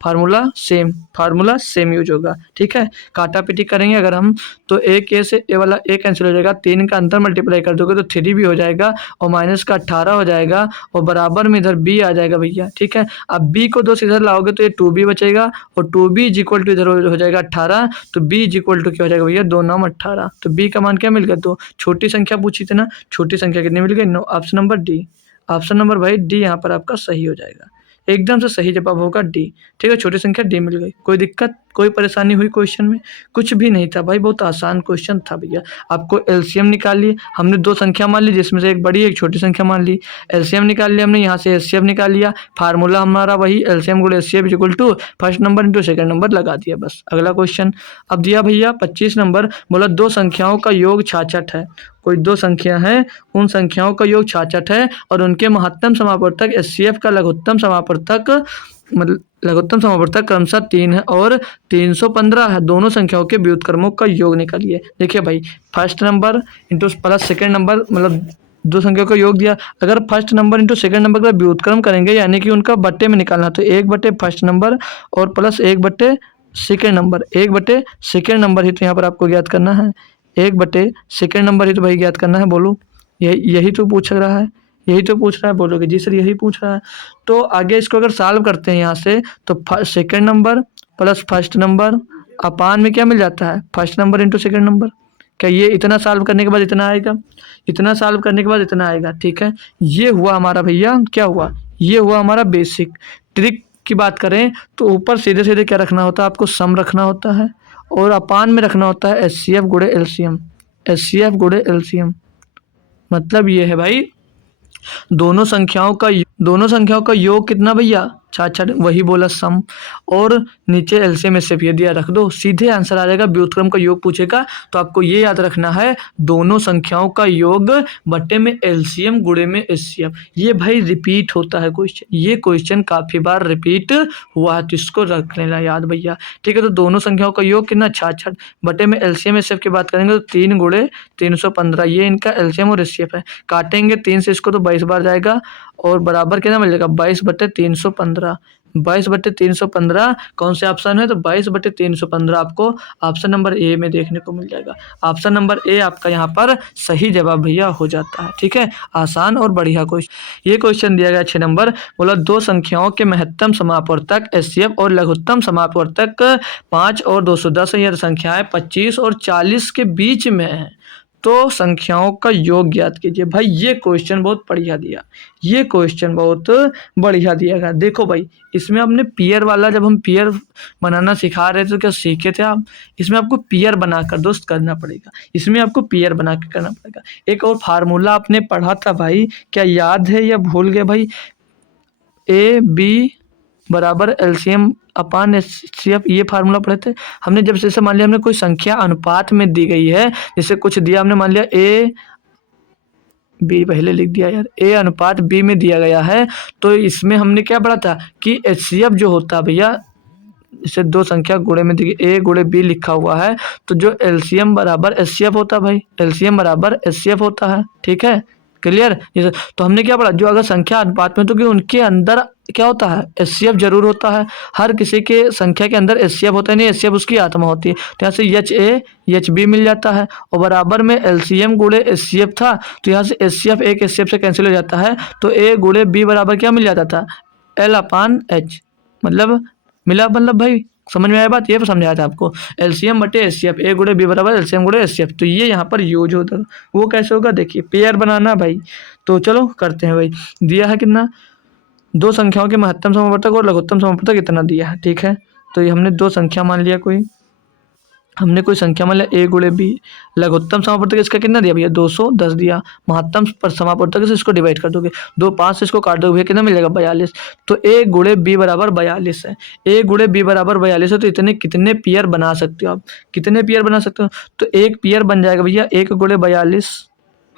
फार्मूला सेम यूज होगा। ठीक है, काटा पीटी करेंगे अगर हम तो एक ए से ए वाला ए कैंसिल हो जाएगा, 3 का अंतर मल्टीप्लाई कर दोगे तो 3 भी हो जाएगा और माइनस का 18 हो जाएगा और बराबर में इधर बी आ जाएगा भैया। ठीक है, अब बी को 2 से इधर लाओगे तो ये 2b बचेगा और 2b इज इक्वल टू इधर हो जाएगा 18, तो b इज इक्वल टू क्या हो जाएगा भैया 2 9 18। तो b का मान क्या मिल गया, तो छोटी संख्या पूछी थी ना, छोटी संख्या कितनी मिल गई, option number D. Option number भाई डी यहाँ पर आपका सही हो जाएगा, एकदम से सही जवाब होगा डी। ठीक है, छोटी संख्या डी मिल गई, कोई दिक्कत कोई परेशानी हुई क्वेश्चन में? कुछ भी नहीं था भाई, बहुत आसान क्वेश्चन था भैया। आपको एलसीएम निकालिए, हमने 2 संख्या मान ली जिसमें से एक बड़ी एक छोटी संख्या मान ली। एलसीएम निकाल लिया हमने, यहाँ से एचसीएफ निकाल लिया, फार्मूला हमारा वही एलसीएम गुणे HCF equal to first number into second number लगा दिया बस। अगला क्वेश्चन अब दिया भैया 25 नंबर, बोला 2 संख्याओं का योग 66 है। कोई 2 संख्या है, उन संख्याओं का योग 66 है और उनके महत्तम समापवर्तक एचसीएफ का लघुत्तम समापवर्तक मतलब लघुत्तम समापवर्तक क्रमशः 3 है और 315 है। दोनों संख्याओं के व्युत्क्रमों का योग निकालिए। देखिए भाई, first number into plus second number, मतलब 2 संख्याओं का योग दिया। अगर first number into second number का व्युत्क्रम करेंगे यानी कि उनका बट्टे में निकालना, तो 1 बटे फर्स्ट नंबर और प्लस 1 बटे सेकंड नंबर, 1 बटे सेकंड नंबर ही तो यहाँ पर आपको ज्ञात करना है। 1 बटे सेकंड नंबर ही तो भाई ज्ञात करना है। बोलो, यही तो पूछ रहा है, यही तो पूछ रहा है। बोलोगे जी सर यही पूछ रहा है। तो आगे इसको अगर सॉल्व करते हैं यहाँ से, तो second number plus first number अपान में क्या मिल जाता है, first number into second number. क्या ये इतना सॉल्व करने के बाद इतना आएगा, इतना सॉल्व करने के बाद इतना आएगा, ठीक है। ये हुआ हमारा भैया, क्या हुआ, ये हुआ हमारा बेसिक। ट्रिक की बात करें तो ऊपर सीधे सीधे क्या रखना होता है आपको, सम रखना होता है और अपान में रखना होता है एचसीएफ गुणे एलसीएम, एचसीएफ गुणे एलसीएम। मतलब ये है भाई, दोनों संख्याओं का योग कितना भैया, 66, वही बोला सम, और नीचे एलसीएम एचसीएफ ये दिया, रख दो, सीधे आंसर आ जाएगा। व्युत्क्रम का योग पूछेगा तो आपको ये याद रखना है, दोनों संख्याओं का योग बट्टे में एलसीएम गुणे में एचसीएफ। ये भाई रिपीट होता है क्वेश्चन, ये क्वेश्चन काफी बार रिपीट हुआ है, तो इसको रख लेना याद भैया, ठीक है। तो दोनों संख्याओं का योग कितना, 66 बट्टे में एलसीएम एचसीएफ की बात करेंगे तो 3 गुणे 315, ये इनका एलसीएम और एचसीएफ है। काटेंगे 3 से इसको तो 22 बार जाएगा और बराबर कितना मिल जाएगा, 22 बट्टे 315। 22 बट्टे 315 कौन से ऑप्शन है, तो 22 बट्टे 315 आपको ऑप्शन नंबर ए में देखने को मिल जाएगा। ऑप्शन नंबर ए आपका यहाँ पर सही जवाब भैया हो जाता है, ठीक है। आसान और बढ़िया क्वेश्चन। ये क्वेश्चन दिया गया 6 नंबर, बोला 2 संख्याओं के महत्तम समापवर्तक एचसीएफ और लघुत्तम समापवर्तक 5 और 210 है। यह संख्याएं 25 और 40 के बीच में है, तो संख्याओं का योग ज्ञात कीजिए। भाई ये क्वेश्चन बहुत बढ़िया दिया, ये क्वेश्चन बहुत बढ़िया दिया गया। देखो भाई, इसमें आपने पेयर वाला, जब हम पेयर बनाना सिखा रहे थे तो क्या सीखे थे आप, इसमें आपको पेयर बनाकर दोस्त करना पड़ेगा, इसमें आपको पेयर बना के करना पड़ेगा। एक और फार्मूला आपने पढ़ा था भाई, क्या याद है या भूल गए भाई, ए बी बराबर एलसीएम अपान एचसीएफ, ये फार्मूला पढ़े थे हमने। जब जैसे मान लिया हमने कोई संख्या अनुपात में दी गई है, जैसे कुछ दिया हमने, मान लिया ए बी, पहले लिख दिया यार, ए अनुपात बी में दिया गया है, तो इसमें हमने क्या पढ़ा था कि एचसीएफ जो होता है भैया, इसे 2 संख्या गुणे में दी, ए गुणे बी लिखा हुआ है, तो जो एलसीएम बराबर एचसीएफ होता है भाई, एलसीएम बराबर एचसीएफ होता है, ठीक है, क्लियर। जैसे तो हमने क्या पढ़ा, जो अगर संख्या अनुपात में, तो कि उनके अंदर क्या होता है, एचसीएफ जरूर होता है। हर किसी के संख्या के अंदर एचसीएफ होता है, नहीं एचसीएफ उसकी आत्मा होती है, तो यहाँ से एच ए एच बी मिल जाता है और बराबर में एलसीएम गुणे एचसीएफ था, तो यहाँ से एचसीएफ एक एचसीएफ से कैंसिल हो जाता है, तो ए गुणे बी बराबर क्या मिल जाता था, एल अपान एच। मतलब मिला, मतलब भाई समझ में आया बात, ये तो समझाया था आपको, एलसीएम बटे एचसीएफ, ए गुणे बी बराबर एलसीएम गुणे एचसीएफ, तो ये यहाँ पर यूज होता है। वो कैसे होगा, देखिए पेयर बनाना भाई, तो चलो करते हैं भाई। दिया है कितना, 2 संख्याओं के महत्तम समापवर्तक और लघुत्तम समापवर्तक इतना दिया है, ठीक है। तो ये हमने 2 संख्या मान लिया, हमने कोई संख्या मान लिया ए गुणे बी, लघुत्तम समापवर्तक इसका कितना दिया भैया, 210 दिया, महत्तम पर समापवर्तक से इसको डिवाइड कर दोगे, 2 5 से इसको काट दोगे भैया, कितना मिल जाएगा, 42। तो ए गुणे बी बराबर 42 है, ए गुणे बी बराबर 42 है, तो इतने कितने पेयर बना सकते हो आप, कितने पेयर बना सकते हो, तो एक पेयर बन जाएगा भैया 1 गुणे 42,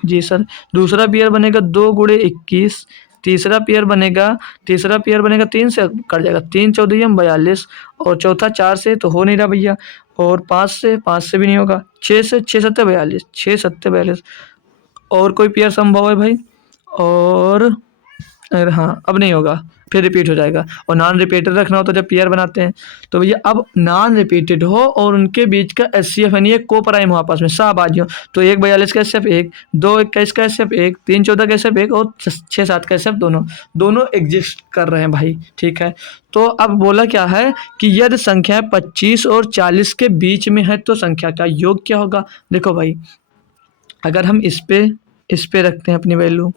जी सर। दूसरा पेयर बनेगा 2 गुणे 21, तीसरा पेयर बनेगा 3 से कट जाएगा, 3 चौदह 42, और चौथा 4 से तो हो नहीं रहा भैया, और 5 से भी नहीं होगा, 6 से 6 सत्ते 42, 6 सत्ते 42, और कोई पेयर संभव है भाई, और हाँ अब नहीं होगा, फिर रिपीट हो जाएगा। और नॉन रिपीटेड रखना हो तो जब पेयर बनाते हैं, तो भैया अब नॉन रिपीटेड हो और उनके बीच का एचसीएफ यानी को प्राइम हो आपस में शाहबाजियों, तो 1 42 का एचसीएफ 1, 2 21 का एचसीएफ 1, 3 14 का एचसीएफ 1 और 6 7 का एचसीएफ दोनों एग्जिस्ट कर रहे हैं भाई, ठीक है। तो अब बोला क्या है कि यदि संख्याएं 25 और 40 के बीच में है तो संख्या का योग क्या होगा। देखो भाई, अगर हम इस पे इस पे रखते हैं अपनी वैल्यू।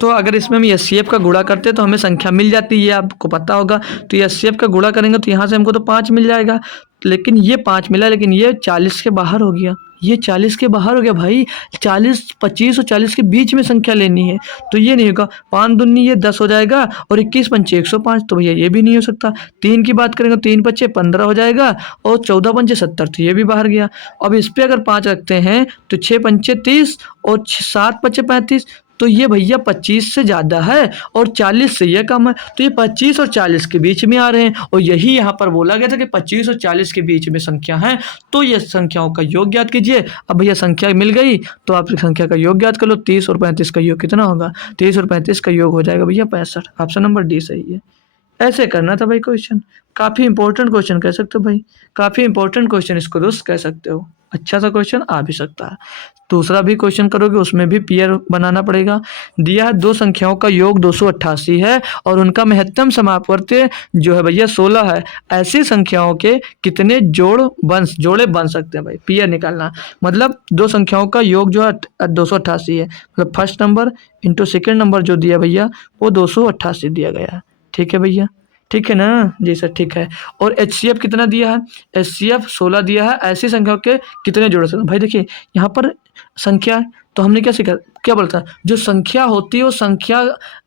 तो अगर इसमें हम एचसीएफ का गुणा करते हैं तो हमें संख्या मिल जाती है, ये आपको पता होगा। तो एचसीएफ का गुणा करेंगे तो यहाँ से हमको तो 5 मिल जाएगा, लेकिन ये 5 मिला, लेकिन ये 40 के बाहर हो गया, ये 40 के बाहर हो गया भाई। 40 25 और 40 के बीच में संख्या लेनी है, तो ये नहीं होगा। 5 दूनी ये 10 हो जाएगा और 21 पंचे 105, तो भैया ये भी नहीं हो सकता। 3 की बात करेंगे, 3 पच्चे 15 हो जाएगा और 14 पंचे 70, तो ये भी बाहर गया। अब इस पे अगर 5 रखते हैं तो 6 पंचे 30 और 7 पच्चे 35, तो ये भैया 25 से ज़्यादा है और 40 से ये कम है, तो ये 25 और 40 के बीच में आ रहे हैं। और यही यहाँ पर बोला गया था कि 25 और 40 के बीच में संख्या है, तो ये संख्याओं का योग ज्ञात कीजिए। अब भैया संख्या मिल गई तो आप संख्या का योग ज्ञात कर लो। 30 और 35 का योग कितना होगा? 30 और 35 का योग हो जाएगा भैया 65। ऑप्शन नंबर डी सही है। ऐसे करना था भाई क्वेश्चन, काफ़ी इंपॉर्टेंट क्वेश्चन कह सकते हो भाई, काफ़ी इंपॉर्टेंट क्वेश्चन इसको दोस्त कह सकते हो। अच्छा सा क्वेश्चन आ भी सकता है। दूसरा भी क्वेश्चन करोगे उसमें भी पेयर बनाना पड़ेगा। दिया है दो संख्याओं का योग 288 है और उनका महत्तम समापवर्त जो है भैया 16 है। ऐसी संख्याओं के कितने जोड़े बन सकते हैं भाई? पेयर निकालना, मतलब दो संख्याओं का योग जो है 288 है, मतलब first number into second number जो दिया भैया वो 288 दिया गया है। ठीक है भैया, ठीक है ना? जी सर ठीक है। और एचसीएफ कितना दिया है? एचसीएफ 16 दिया है। ऐसी संख्याओं के कितने जोड़ सकते हैं भाई? देखिए यहाँ पर संख्या है, तो हमने क्या सीखा, क्या बोलता है, जो संख्या होती है वो संख्या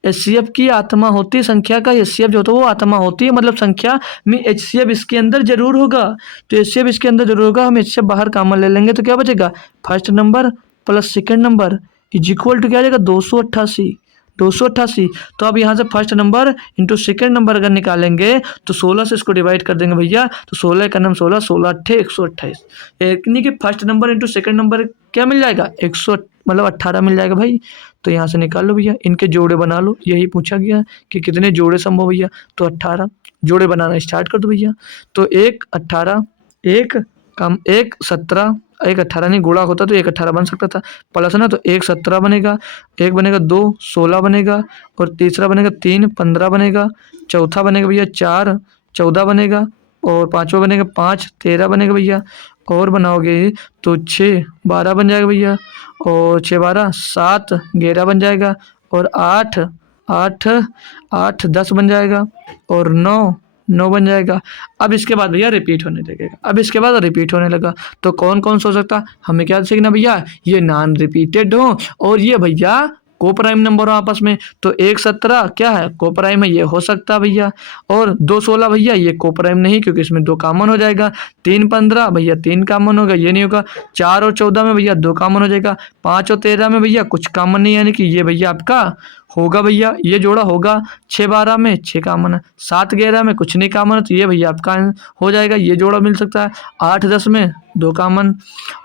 एचसीएफ की आत्मा होती है। संख्या का एचसीएफ जो होता है वो आत्मा होती है, मतलब संख्या में एचसीएफ इसके अंदर जरूर होगा। तो एचसीएफ इसके अंदर जरूर होगा, हम एचसीएफ बाहर कॉमन ले लेंगे तो क्या बचेगा? First number plus second number is equal to क्या आ जाएगा? 288। 288। तो अब यहाँ से first number into second number अगर निकालेंगे तो 16 से इसको डिवाइड कर देंगे भैया, तो 16 का नाम 16, 16 अट्ठे 128। यानी कि first number into second number क्या मिल जाएगा? 100 मतलब 18 मिल जाएगा भाई। तो यहाँ से निकाल लो भैया, इनके जोड़े बना लो। यही पूछा गया है कि कितने जोड़े संभव भैया, तो 18 जोड़े बनाना स्टार्ट कर दो भैया। तो 1 18, 1 कम 1 17, 1 18 नहीं, गुणा होता तो 1 18 बन सकता था, प्लस ना तो 1 17 बनेगा, 1 बनेगा 2 16 बनेगा, और तीसरा बनेगा 3 15 बनेगा, चौथा बनेगा भैया 4 14 बनेगा, और पांचवा बनेगा 5 13 बनेगा भैया, और बनाओगे तो 6 12 बन जाएगा भैया, और 6 12 7 11 बन जाएगा, और 8 8 8 10 बन जाएगा, और 9 बन जाएगा। अब इसके बाद भैया रिपीट होने लगेगा, अब इसके बाद रिपीट होने लगा, तो कौन कौन सा हो सकता? हमें क्या सीखना भैया? ये नॉन रिपीटेड हो और ये भैया को प्राइम नंबर हो आपस में। तो 1 17 क्या है? को प्राइम है, ये हो सकता है भैया। और 2 16 भैया ये को प्राइम नहीं, क्योंकि इसमें 2 कॉमन हो जाएगा। 3 15 भैया 3 कॉमन होगा, ये नहीं होगा। 4 और 14 में भैया 2 कॉमन हो जाएगा। 5 और 13 में भैया कुछ कॉमन नहीं, यानी कि ये भैया आपका होगा भैया, ये जोड़ा होगा। 6 12 में 6 कॉमन है। 7 11 में कुछ नहीं कॉमन है, तो ये भैया आपका हो जाएगा, ये जोड़ा मिल सकता है। 8 10 में 2 कॉमन,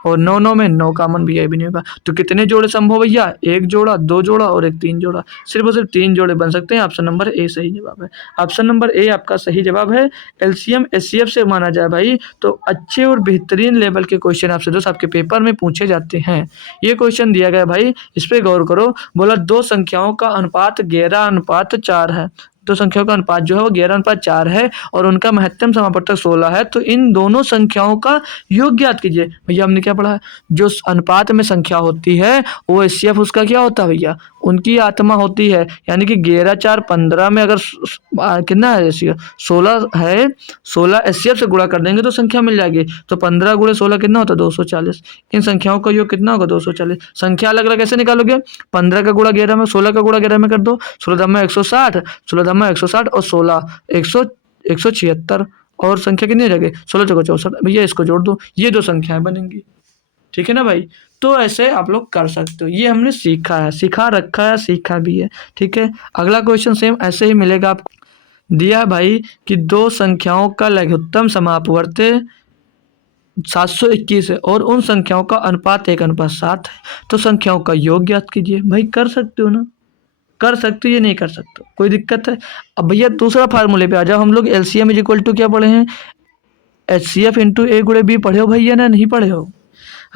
और 9 9 में 9 कॉमन भैया, ये भी नहीं होगा। तो कितने जोड़े संभव भैया? 1 जोड़ा, 2 जोड़ा और 1 3 जोड़ा, सिर्फ और सिर्फ 3 जोड़े बन सकते हैं। ऑप्शन नंबर ए सही जवाब है। ऑप्शन नंबर ए आपका सही जवाब है। एलसीएम एचसीएफ से माना जाए भाई तो अच्छे और बेहतरीन लेवल के क्वेश्चन आपसे दोस्त आपके पेपर में पूछे जाते हैं। ये क्वेश्चन दिया गया भाई, इस पे गौर करो। बोला दो संख्याओं का अनुपात 11:4 है। दो संख्याओं का अनुपात जो है वो 11:4 है और उनका महत्तम समापवर्तक 16 है। तो इन दोनों संख्याओं का योग ज्ञात कीजिए। भैया हमने क्या पढ़ा है? जो अनुपात में संख्या होती है वो एचसीएफ उसका क्या होता है भैया? उनकी आत्मा होती है। यानी कि 11 4 15 में अगर कितना है? 16 है, 16 एचसीएफ से गुणा कर देंगे तो संख्या मिल जाएगी। तो 15 गुणे 16 कितना होता है? 240। इन संख्याओं का योग कितना होगा? 240। संख्या अलग अलग कैसे निकालोगे? 15 का गुणा 11 में, 16 का गुणा 11 में कर दो। 16 में 160, 16 में 160 और 16 176, और संख्या कितनी हो जाएगी? 16 चौका 64 भैया, इसको जोड़ दो, ये दो संख्याएं बनेंगी। ठीक है ना भाई? तो ऐसे आप लोग कर सकते हो। ये हमने सीखा है, सिखा रखा है, सीखा भी है। ठीक है, अगला क्वेश्चन सेम ऐसे ही मिलेगा आपको। दिया है भाई कि दो संख्याओं का लघुत्तम समापवर्त 721 है और उन संख्याओं का अनुपात 1:7 है। तो संख्याओं का योग ज्ञात कीजिए। भाई कर सकते हो ना? कर सकते हो, ये नहीं कर सकते हो, कोई दिक्कत है? अब भैया दूसरा फार्मूले पे आ जाओ। हम लोग एलसीएम इज इक्वल टू क्या पढ़े हैं? एचसीएफ इंटू ए गुणे बी पढ़े हो भैया ना? नहीं पढ़े हो?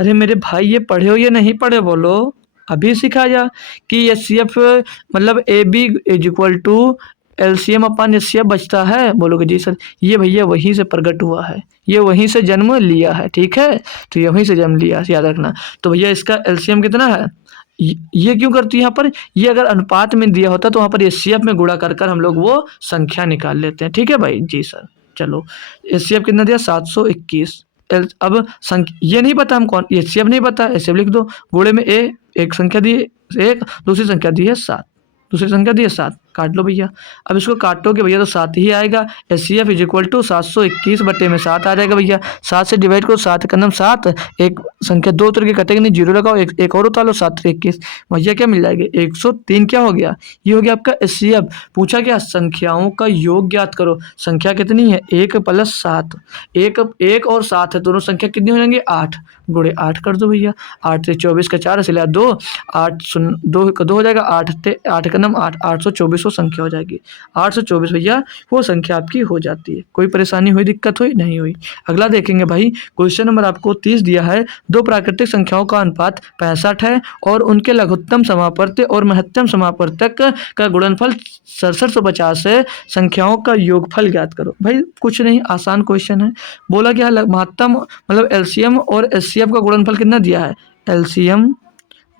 अरे मेरे भाई ये पढ़े हो या नहीं पढ़े? बोलो, अभी सिखाया कि एचसीएफ मतलब A B is equal to LCM अपन एचसीएफ बचता है। बोलोगे जी सर, ये भैया वहीं से प्रकट हुआ है, ये वहीं से जन्म लिया है। ठीक है, तो ये वहीं से जन्म लिया, याद रखना। तो भैया इसका एलसीएम कितना है? ये क्यों करती है यहाँ पर, ये अगर अनुपात में दिया होता तो वहाँ पर एचसीएफ में गुणा कर कर हम लोग वो संख्या निकाल लेते हैं। ठीक है भाई, जी सर। चलो, एचसीएफ कितना दिया 721। अब ये नहीं पता हम कौन, एचसीएफ नहीं पता, एचसीएफ लिख दो, गुणे में ए, एक संख्या दी है 1, दूसरी संख्या दी है 7, दूसरी संख्या दी है 7, काट लो भैया। अब इसको काटोगे भैया तो 7 ही आएगा। H C F is equal to 721 बटे में 7 आ जाएगा भैया। 7 से डिवाइड करो, 7 का नाम 7, एक संख्या 2 उतर के कटेगी नहीं, जीरो लगाओ, एक और उतार लो, 7 21 भैया क्या मिल जाएगा 103। क्या हो गया, ये हो गया आपका एच सी एफ। पूछा क्या, संख्याओं का योग ज्ञात करो। संख्या कितनी है 1 + 7, 1 और 7 है, दोनों संख्या कितनी हो जाएंगे 8, गुणे 8 कर दो भैया। 8 से 24 का 4 सिला 2, 8 2 का 2 हो जाएगा, 8 का नाम 8, 824 वो संख्या हो जाएगी। 824 भैया वो संख्या आपकी हो जाती है। कोई परेशानी हुई, दिक्कत हुई, नहीं हुई। अगला देखेंगे भाई, क्वेश्चन नंबर आपको 30 दिया है। दो प्राकृतिक संख्याओं का अनुपात 65 है और उनके लघुत्तम समापर्त्य और महत्तम समापर्तक का गुणनफल 6750 है। संख्याओं का योगफल ज्ञात करो। भाई कुछ नहीं, आसान क्वेश्चन है। बोला क्या, महत्तम मतलब एलसीएम और एचसीएफ का गुणनफल कितना दिया है, एलसीएम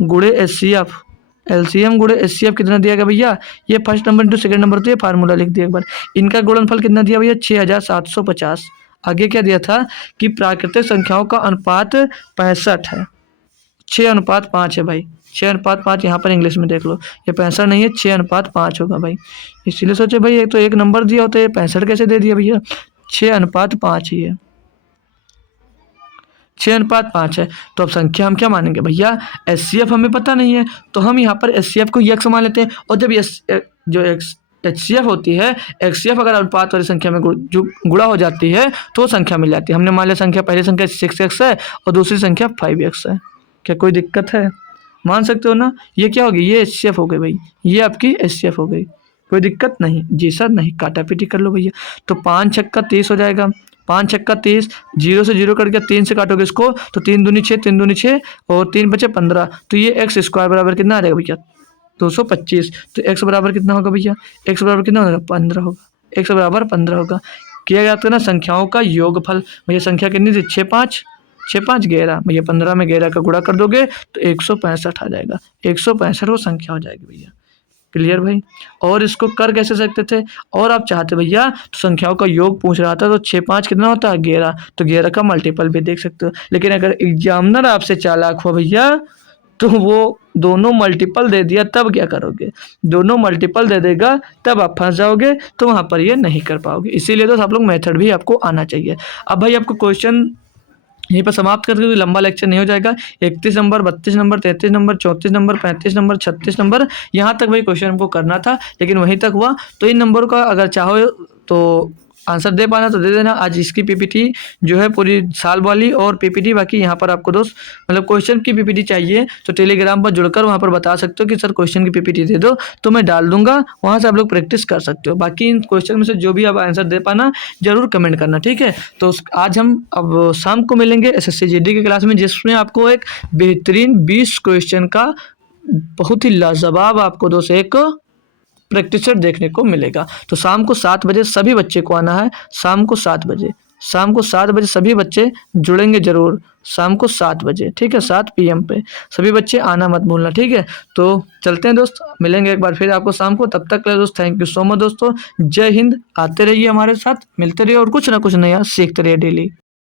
गुणे एचसीएफ, एलसीएम गुणे एचसीएफ कितना दिया गया भैया, ये first number into second number, तो ये फार्मूला लिख दिया एक बार। इनका गुणनफल कितना दिया भैया 6750। आगे क्या दिया था कि प्राकृतिक संख्याओं का अनुपात 65 है, 6:5 है भाई, 6:5 यहाँ पर इंग्लिश में देख लो, ये 65 नहीं है 6:5 होगा भाई। इसीलिए सोचे भाई एक तो एक नंबर दिया होता है, ये 65 कैसे दे दिया भैया, 6:5 ही है, 6:5 है। तो अब संख्या हम क्या मानेंगे भैया, एचसीएफ हमें पता नहीं है तो हम यहाँ पर एचसीएफ को यक्स मान लेते हैं। और जब जो एचसीएफ होती है, एचसीएफ अगर अनुपात वाली संख्या में जो गुणा हो जाती है तो संख्या मिल जाती है। हमने मान लिया संख्या, पहली संख्या 6x है और दूसरी संख्या 5x है। क्या कोई दिक्कत है, मान सकते हो ना। ये क्या होगी, ये एचसीएफ हो गई भाई, ये आपकी एचसीएफ हो गई, कोई दिक्कत नहीं। जी सर नहीं, काटा पीटी कर लो भैया। तो 5 छक्का 30 हो जाएगा, 5 छक्का 30, 0 से 0 कट गया, 3 से काटोगे इसको तो 3 दूनी 6, 3 दूनी 6 और 3 बचे 15। तो ये एक्स स्क्वायर बराबर कितना आ जाएगा भैया 225। तो एक्स बराबर कितना होगा भैया, एक्स बराबर कितना होगा 15 होगा, एक्स बराबर 15 होगा। किया जाता है ना संख्याओं का योगफल। भैया संख्या कितनी थी 6 5, 6 5 11 भैया, 15 में 11 का गुणा कर दोगे तो 165 आ जाएगा, 165 वो संख्या हो जाएगी भैया। क्लियर भाई। और इसको कर कैसे सकते थे, और आप चाहते भैया तो संख्याओं का योग पूछ रहा था तो 6 5 कितना होता है 11, तो 11 का मल्टीपल भी देख सकते हो। लेकिन अगर एग्जामिनर आपसे चालाक हो भैया तो वो दोनों मल्टीपल दे दिया तब क्या करोगे, दोनों मल्टीपल दे देगा तब आप फंस जाओगे, तो वहाँ पर ये नहीं कर पाओगे। इसीलिए तो आप लोग मेथड भी आपको आना चाहिए। अब भाई आपको क्वेश्चन यहीं पर समाप्त करके, कोई लंबा लेक्चर नहीं हो जाएगा। 31 number, 32 number, 33 number, 34 number, 35 number, 36 number, यहाँ तक भाई क्वेश्चन हमको करना था लेकिन वहीं तक हुआ। तो इन नंबरों का अगर चाहो तो आंसर दे पाना तो दे देना। आज इसकी पीपीटी जो है पूरी साल वाली और पीपीटी बाकी यहाँ पर आपको दोस्त मतलब क्वेश्चन की पीपीटी चाहिए तो टेलीग्राम पर जुड़कर वहाँ पर बता सकते हो कि सर क्वेश्चन की पीपीटी दे दो, तो मैं डाल दूंगा, वहाँ से आप लोग प्रैक्टिस कर सकते हो। बाकी इन क्वेश्चन में से जो भी आप आंसर दे पाना जरूर कमेंट करना, ठीक है। तो आज हम अब शाम को मिलेंगे एसएससी जीडी की क्लास में, जिसमें आपको एक बेहतरीन 20 क्वेश्चन का बहुत ही लाजवाब आपको दोस्त एक प्रैक्टिस सेट देखने को मिलेगा। तो शाम को 7 बजे सभी बच्चे को आना है, शाम को 7 बजे, शाम को 7 बजे सभी बच्चे जुड़ेंगे जरूर, शाम को 7 बजे, ठीक है, 7 PM पे सभी बच्चे आना मत भूलना, ठीक है। तो चलते हैं दोस्त, मिलेंगे एक बार फिर आपको शाम को। तब तक के लिए दोस्त थैंक यू सो मच दोस्तों, जय हिंद। आते रहिए हमारे साथ, मिलते रहिए और कुछ ना कुछ नया सीखते रहिए डेली।